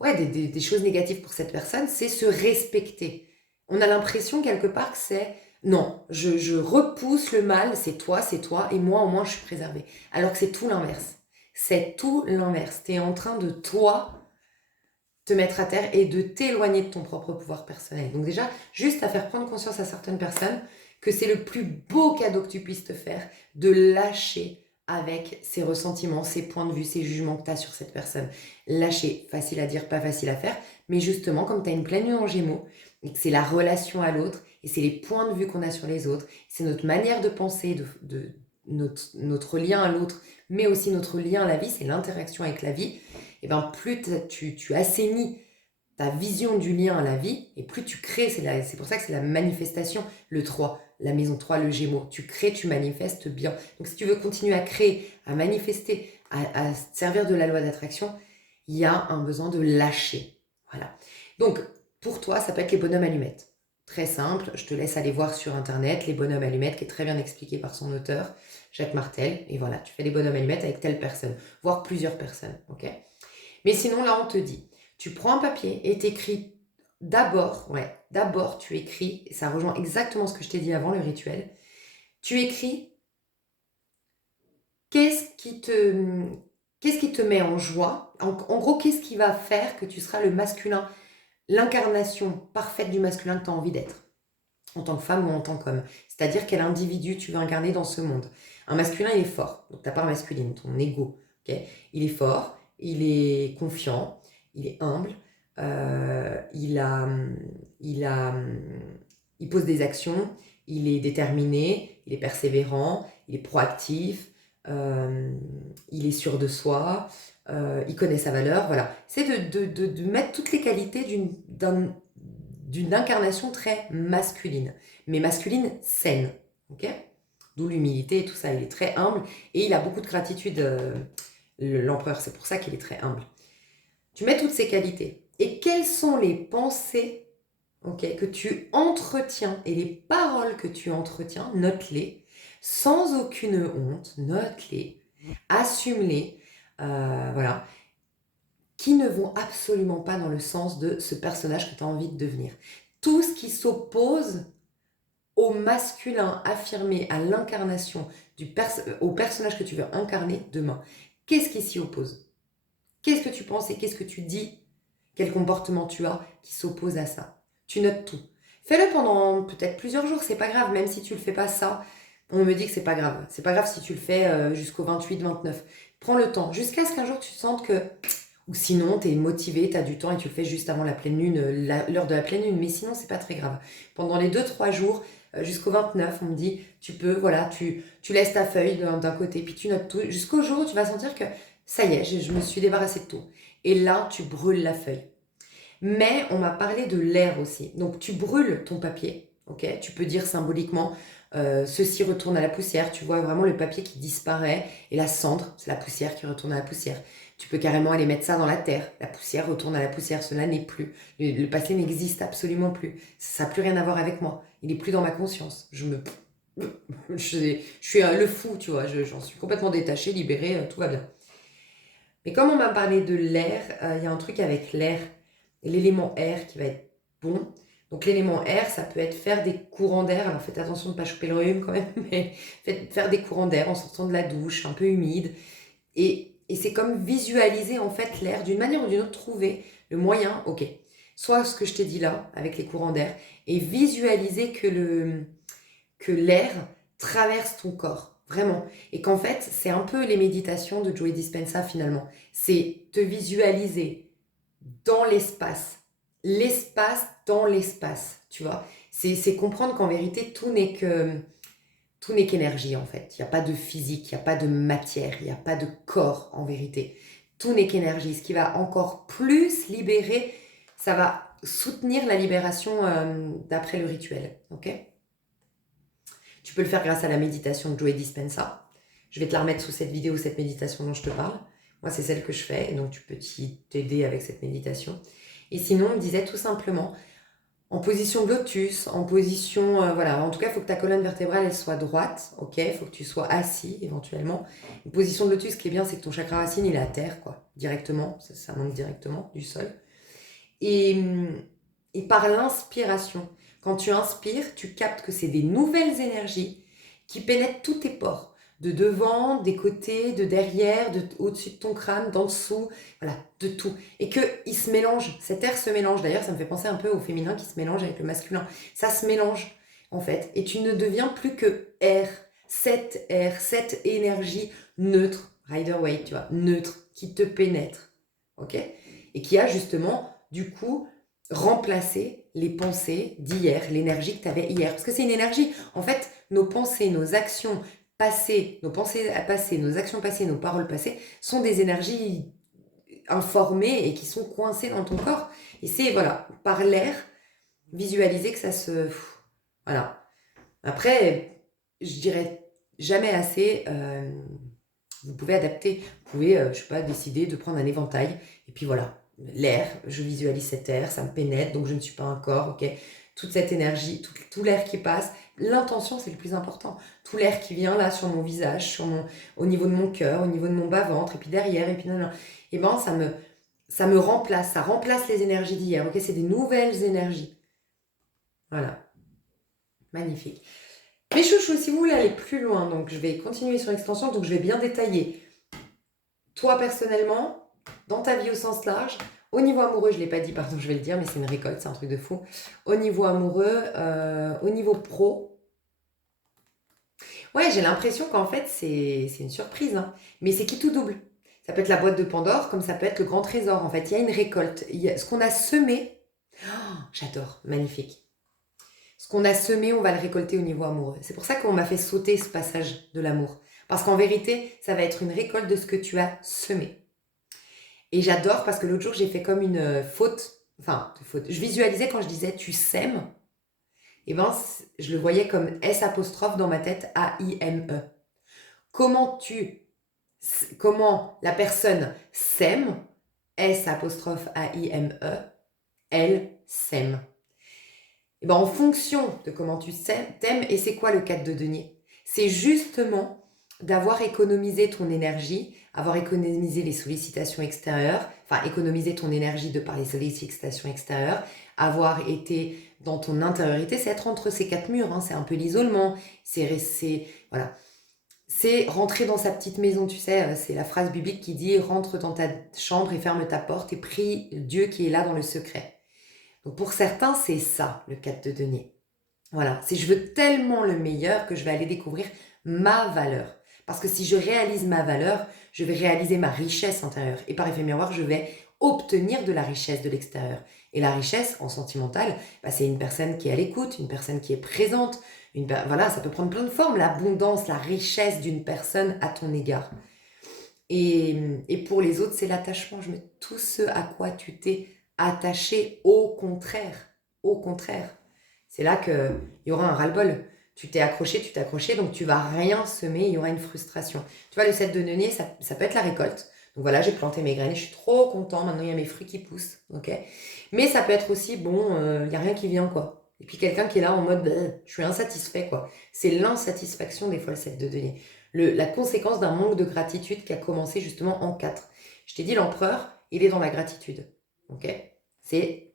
ouais, des choses négatives pour cette personne, c'est se respecter. On a l'impression quelque part que c'est non, je repousse le mal, c'est toi, et moi au moins je suis préservée. Alors que c'est tout l'inverse. C'est tout l'inverse. Tu es en train de toi te mettre à terre et de t'éloigner de ton propre pouvoir personnel. Donc déjà, juste à faire prendre conscience à certaines personnes que c'est le plus beau cadeau que tu puisses te faire, de lâcher avec ses ressentiments, ses points de vue, ses jugements que tu as sur cette personne. Lâcher, facile à dire, pas facile à faire, mais justement, comme tu as une pleine lune en Gémeaux, et que c'est la relation à l'autre, et c'est les points de vue qu'on a sur les autres, c'est notre manière de penser, notre lien à l'autre, mais aussi notre lien à la vie, c'est l'interaction avec la vie, et ben plus tu assainis ta vision du lien à la vie, et plus tu crées, c'est pour ça que c'est la manifestation, le 3, la maison 3, le Gémeaux. Tu crées, tu manifestes bien. Donc si tu veux continuer à créer, à manifester, à servir de la loi d'attraction, il y a un besoin de lâcher. Voilà. Donc pour toi, ça peut être les bonhommes allumettes. Très simple, je te laisse aller voir sur internet les bonhommes allumettes, qui est très bien expliqué par son auteur, Jacques Martel. Et voilà, tu fais les bonhommes allumettes avec telle personne, voire plusieurs personnes. Ok. Mais sinon, là, on te dit, tu prends un papier et t'écris d'abord tu écris, et ça rejoint exactement ce que je t'ai dit avant, le rituel, tu écris qu'est-ce qui te met en joie, en gros, qu'est-ce qui va faire que tu seras le masculin, l'incarnation parfaite du masculin que tu as envie d'être, en tant que femme ou en tant qu'homme. C'est-à-dire quel individu tu veux incarner dans ce monde. Un masculin, il est fort, donc ta part masculine, ton ego, okay. Il est fort, il est confiant, il est humble, il pose des actions, il est déterminé, il est persévérant, il est proactif, il est sûr de soi, il connaît sa valeur, voilà. C'est de mettre toutes les qualités d'une incarnation très masculine, mais masculine saine, ok. D'où l'humilité et tout ça, il est très humble et il a beaucoup de gratitude, l'empereur, c'est pour ça qu'il est très humble. Tu mets toutes ces qualités. Et quelles sont les pensées, okay, que tu entretiens et les paroles que tu entretiens, note-les, sans aucune honte, note-les, assume-les, voilà, qui ne vont absolument pas dans le sens de ce personnage que tu as envie de devenir. Tout ce qui s'oppose au masculin affirmé, à l'incarnation, au personnage que tu veux incarner demain, qu'est-ce qui s'y oppose? Qu'est-ce que tu penses et qu'est-ce que tu dis? Quel comportement tu as qui s'oppose à ça? Tu notes tout. Fais-le pendant peut-être plusieurs jours, c'est pas grave, même si tu le fais pas ça, on me dit que c'est pas grave. C'est pas grave si tu le fais jusqu'au 28, 29. Prends le temps, jusqu'à ce qu'un jour tu te sentes que... Ou sinon, tu es motivé, tu as du temps et tu le fais juste avant la pleine lune, l'heure de la pleine lune. Mais sinon, c'est pas très grave. Pendant les 2-3 jours, jusqu'au 29, on me dit, tu peux, voilà, tu laisses ta feuille d'un côté, puis tu notes tout, jusqu'au jour où tu vas sentir que ça y est, je me suis débarrassée de tout. Et là, tu brûles la feuille. Mais on m'a parlé de l'air aussi. Donc, tu brûles ton papier, ok. Tu peux dire symboliquement, ceci retourne à la poussière. Tu vois vraiment le papier qui disparaît et la cendre, c'est la poussière qui retourne à la poussière. Tu peux carrément aller mettre ça dans la terre. La poussière retourne à la poussière. Cela n'est plus. Le passé n'existe absolument plus. Ça n'a plus rien à voir avec moi. Il n'est plus dans ma conscience. Je suis le fou, tu vois. J'en suis complètement détachée, libérée, tout va bien. Mais comme on m'a parlé de l'air, il y a un truc avec l'air, l'élément air qui va être bon. Donc l'élément air, ça peut être faire des courants d'air. Alors faites attention de ne pas choper le rhume quand même, mais faire des courants d'air en sortant de la douche, un peu humide. Et c'est comme visualiser en fait l'air d'une manière ou d'une autre, trouver le moyen, ok, soit ce que je t'ai dit là, avec les courants d'air, et visualiser que l'air traverse ton corps, vraiment. Et qu'en fait, c'est un peu les méditations de Joe Dispenza finalement. C'est te visualiser dans l'espace, l'espace dans l'espace, tu vois. C'est comprendre qu'en vérité, tout n'est qu'énergie en fait. Il n'y a pas de physique, il n'y a pas de matière, il n'y a pas de corps en vérité. Tout n'est qu'énergie. Ce qui va encore plus libérer, ça va soutenir la libération d'après le rituel. Ok. Tu peux le faire grâce à la méditation de Joe Dispenza. Je vais te la remettre sous cette vidéo, cette méditation dont je te parle. Moi, c'est celle que je fais, et donc tu peux t'aider avec cette méditation. Et sinon, on me disait tout simplement, en position de lotus, en position, voilà, en tout cas, il faut que ta colonne vertébrale, elle soit droite, ok? Il faut que tu sois assis, éventuellement. Une position de lotus, ce qui est bien, c'est que ton chakra racine, il est à terre, quoi, directement, ça monte directement du sol. Et, et par l'inspiration, quand tu inspires, tu captes que c'est des nouvelles énergies qui pénètrent tous tes pores. De devant, des côtés, de derrière, au-dessus de ton crâne, d'en dessous, voilà, de tout. Et qu'ils se mélangent, cet air se mélange. D'ailleurs, ça me fait penser un peu au féminin qui se mélange avec le masculin. Ça se mélange, en fait. Et tu ne deviens plus que air, cette énergie neutre, Rider-Waite, tu vois, neutre, qui te pénètre. Ok? Et qui a justement, du coup, remplacé les pensées d'hier, l'énergie que tu avais hier. Parce que c'est une énergie. En fait, nos pensées, nos actions passées, nos pensées passées, nos actions passées, nos paroles passées sont des énergies informées et qui sont coincées dans ton corps. Et c'est, voilà, par l'air, visualiser que ça se... Voilà. Après, je dirais jamais assez... vous pouvez adapter. Vous pouvez, je sais pas, décider de prendre un éventail. Et puis voilà, l'air, je visualise cet air, ça me pénètre, donc je ne suis pas un corps, ok? Toute cette énergie, tout l'air qui passe. L'intention, c'est le plus important. Tout l'air qui vient là sur mon visage, au niveau de mon cœur, au niveau de mon bas-ventre, et puis derrière, et puis non, non. Et ben, ça me remplace, ça remplace les énergies d'hier, ok? C'est des nouvelles énergies. Voilà. Magnifique. Mes chouchous, si vous voulez aller plus loin, donc je vais continuer sur l'extension, donc je vais bien détailler. Toi, personnellement, dans ta vie au sens large, au niveau amoureux, je ne l'ai pas dit, pardon, je vais le dire, mais c'est une récolte, c'est un truc de fou. Au niveau amoureux, au niveau pro, ouais, j'ai l'impression qu'en fait, c'est une surprise, hein, mais c'est qui tout double. Ça peut être la boîte de Pandore, comme ça peut être le grand trésor. En fait, il y a une récolte. Ce qu'on a semé, oh, j'adore, magnifique. Ce qu'on a semé, on va le récolter au niveau amoureux. C'est pour ça qu'on m'a fait sauter ce passage de l'amour. Parce qu'en vérité, ça va être une récolte de ce que tu as semé. Et j'adore parce que l'autre jour, j'ai fait comme une faute. Enfin, faute. Je visualisais quand je disais tu sèmes. Et ben, je le voyais comme S apostrophe dans ma tête, A-I-M-E. Comment la personne sème, S apostrophe A-I-M-E, elle sème. Et ben, en fonction de comment tu t'aimes, et c'est quoi le 4 de denier? C'est justement d'avoir économisé ton énergie, avoir économisé les sollicitations extérieures, enfin économiser ton énergie de par les sollicitations extérieures, avoir été dans ton intériorité, c'est être entre ces 4 murs, hein, c'est un peu l'isolement, voilà. C'est rentrer dans sa petite maison, tu sais, c'est la phrase biblique qui dit « Rentre dans ta chambre et ferme ta porte et prie Dieu qui est là dans le secret ». Donc pour certains, c'est ça, le 4 de denier. Voilà, c'est je veux tellement le meilleur que je vais aller découvrir ma valeur. Parce que si je réalise ma valeur, je vais réaliser ma richesse intérieure. Et par effet miroir, je vais obtenir de la richesse de l'extérieur. Et la richesse, en sentimental, bah, c'est une personne qui est à l'écoute, une personne qui est présente. Voilà, ça peut prendre plein de formes, l'abondance, la richesse d'une personne à ton égard. Et pour les autres, c'est l'attachement. Je mets tout ce à quoi tu t'es attaché, au contraire. Au contraire. C'est là qu'il y aura un ras-le-bol. Tu t'es accroché, donc tu vas rien semer, il y aura une frustration. Tu vois, le 7 de denier, ça peut être la récolte. Donc voilà, j'ai planté mes graines, je suis trop content, maintenant il y a mes fruits qui poussent, ok. Mais ça peut être aussi, bon, il n'y a rien qui vient, quoi. Et puis quelqu'un qui est là en mode, je suis insatisfait, quoi. C'est l'insatisfaction des fois, le 7 de denier. La conséquence d'un manque de gratitude qui a commencé justement en 4. Je t'ai dit, l'empereur, il est dans la gratitude, ok.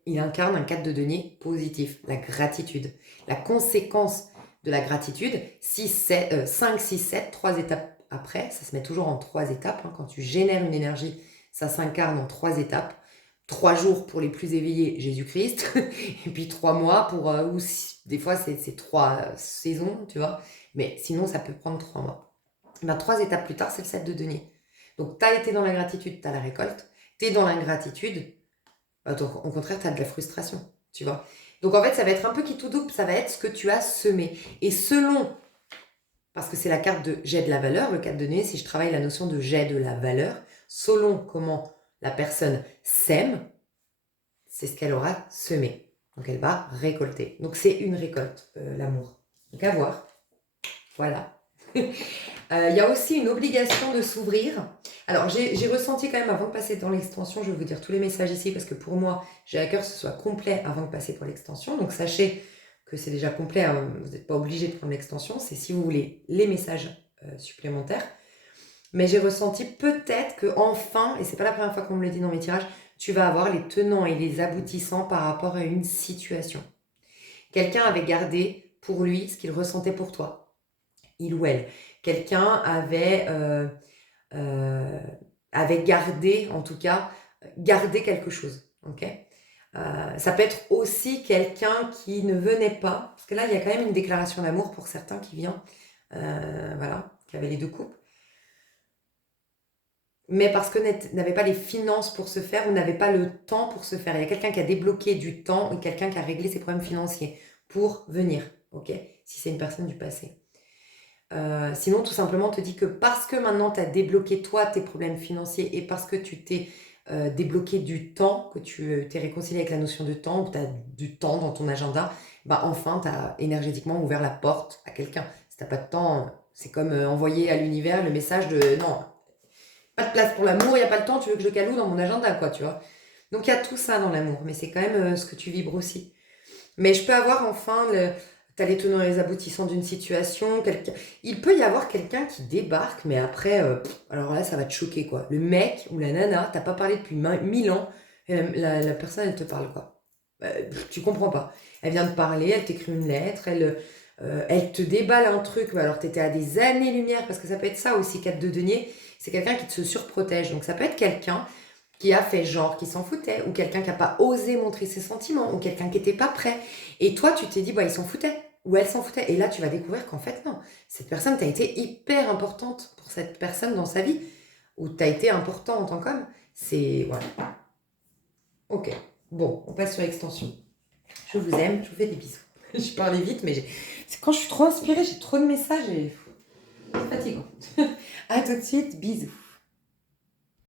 Il incarne un 4 de denier positif, la gratitude. La conséquence de la gratitude, 5, 6, 7, 3 étapes après, ça se met toujours en 3 étapes. Hein. Quand tu génères une énergie, ça s'incarne en 3 étapes. 3 jours pour les plus éveillés, Jésus-Christ, et puis 3 mois pour, des fois c'est 3 saisons, tu vois, mais sinon ça peut prendre 3 mois. Ben, 3 étapes plus tard, c'est le 7 de denier. Donc tu as été dans la gratitude, tu as la récolte, tu es dans l'ingratitude, donc, au contraire, tu as de la frustration, tu vois. Donc, en fait, ça va être un peu qui tout double, ça va être ce que tu as semé. Et selon, parce que c'est la carte de j'ai de la valeur, le 4 de denier, si je travaille la notion de j'ai de la valeur, selon comment la personne sème, c'est ce qu'elle aura semé. Donc, elle va récolter. Donc, c'est une récolte, l'amour. Donc, à voir. Voilà. Il y a aussi une obligation de s'ouvrir. Alors, j'ai ressenti quand même, avant de passer dans l'extension, je vais vous dire tous les messages ici, parce que pour moi, j'ai à cœur que ce soit complet avant de passer pour l'extension. Donc, sachez que c'est déjà complet, hein, vous n'êtes pas obligé de prendre l'extension, c'est si vous voulez les messages supplémentaires. Mais j'ai ressenti peut-être que enfin, et c'est pas la première fois qu'on me le dit dans mes tirages, tu vas avoir les tenants et les aboutissants par rapport à une situation. Quelqu'un avait gardé pour lui ce qu'il ressentait pour toi, il ou elle. Quelqu'un euh, avait gardé, en tout cas, gardé quelque chose. Ok. Ça peut être aussi quelqu'un qui ne venait pas, parce que là, il y a quand même une déclaration d'amour pour certains qui vient, voilà, qui avait les deux coupes, mais parce que n'avait pas les finances pour se faire ou n'avait pas le temps pour se faire. Il y a quelqu'un qui a débloqué du temps et quelqu'un qui a réglé ses problèmes financiers pour venir, ok, si c'est une personne du passé. Sinon, tout simplement, on te dit que parce que maintenant tu as débloqué toi tes problèmes financiers et parce que tu t'es débloqué du temps, que tu t'es réconcilié avec la notion de temps, ou tu as du temps dans ton agenda, bah enfin, tu as énergétiquement ouvert la porte à quelqu'un. Si tu n'as pas de temps, c'est comme envoyer à l'univers le message de non, pas de place pour l'amour, il n'y a pas le temps, tu veux que je caloue dans mon agenda, quoi, tu vois. Donc il y a tout ça dans l'amour, mais c'est quand même ce que tu vibres aussi. Mais je peux avoir enfin, t'as les tenants et les aboutissants d'une situation, il peut y avoir quelqu'un qui débarque, mais après, alors là, ça va te choquer, quoi. Le mec ou la nana, t'as pas parlé depuis 1000 ans, et la personne, elle te parle, quoi. Tu comprends pas. Elle vient de parler, elle t'écrit une lettre, elle te déballe un truc, mais alors t'étais à des années-lumière, parce que ça peut être ça aussi, 4 de denier, c'est quelqu'un qui te surprotège. Donc ça peut être quelqu'un qui a fait genre qui s'en foutait, ou quelqu'un qui n'a pas osé montrer ses sentiments, ou quelqu'un qui n'était pas prêt. Et toi, tu t'es dit, bah, il s'en foutait, ou elle s'en foutait. Et là, tu vas découvrir qu'en fait, non. Cette personne, tu as été hyper importante pour cette personne dans sa vie, ou tu as été important en tant qu'homme. C'est... Voilà. Ok. Bon, on passe sur l'extension. Je vous aime, je vous fais des bisous. Je parlais vite, mais c'est quand je suis trop inspirée, j'ai trop de messages et c'est fatigant. À tout de suite, bisous.